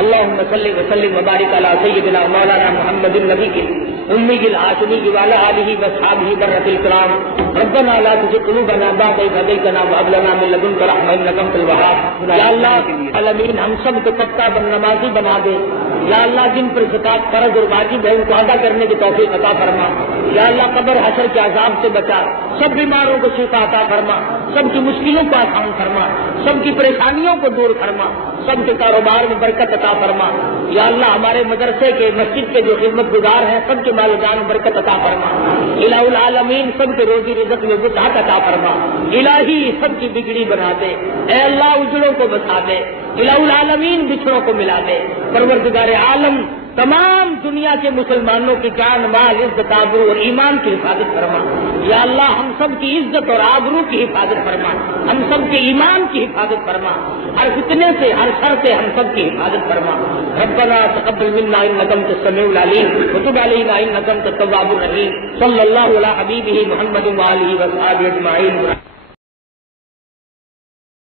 اللهم صل وسلم وبارك على سيدنا مولانا محمد النبي الأمي الهاشمي وعلى آله وأصحابه برة الكرام۔ ربنا لا تزغ قلوبنا بعد إذ هديتنا وهب لنا من لدنك رحمة إنك أنت الوهاب۔ یا اللہ عالمین ہم سب کو پکا نمازی بنا دے۔ یا اللہ جن پر زکوٰۃ فرض اور واجب ہے ان کو ادا کرنے کی توفیق عطا فرما۔ یا اللہ قبر حشر کے عذاب سے بچا، سب بیماروں کو شفا عطا فرما، سب کی مشکلوں کو آسان فرما، سب کی پریشانیوں کو دور فرما، سب کے کاروبار میں برکت عطا فرما۔ یا اللہ ہمارے مدرسے کے مسجد کے جو خدمت گزار ہیں سب کے مال و جان برکت عطا فرما۔ الہ العالمین سب کے روزی رزق میں وسعت عطا فرما۔ الہی سب کی بگڑی بنا دے، اے اللہ اجڑوں کو بچا دے، الہ العالمین بچھڑوں کو ملا دے۔ پروردگار عالم تمام دنیا کے مسلمانوں کی جان مال عزت آبرو اور ایمان کی حفاظت فرما۔ یا اللہ ہم سب کی عزت اور آبرو کی حفاظت فرما، ہم سب کے ایمان کی حفاظت فرما، ہر فتنے سے ہر شر سے ہم سب کی حفاظت فرما۔ ربنا تقبل منا انک انت السمیع العلیم وتب علینا انک انت التواب الرحیم۔ صلی اللہ علی حبیبہ محمد وآلہ وصحبہ اجمعین۔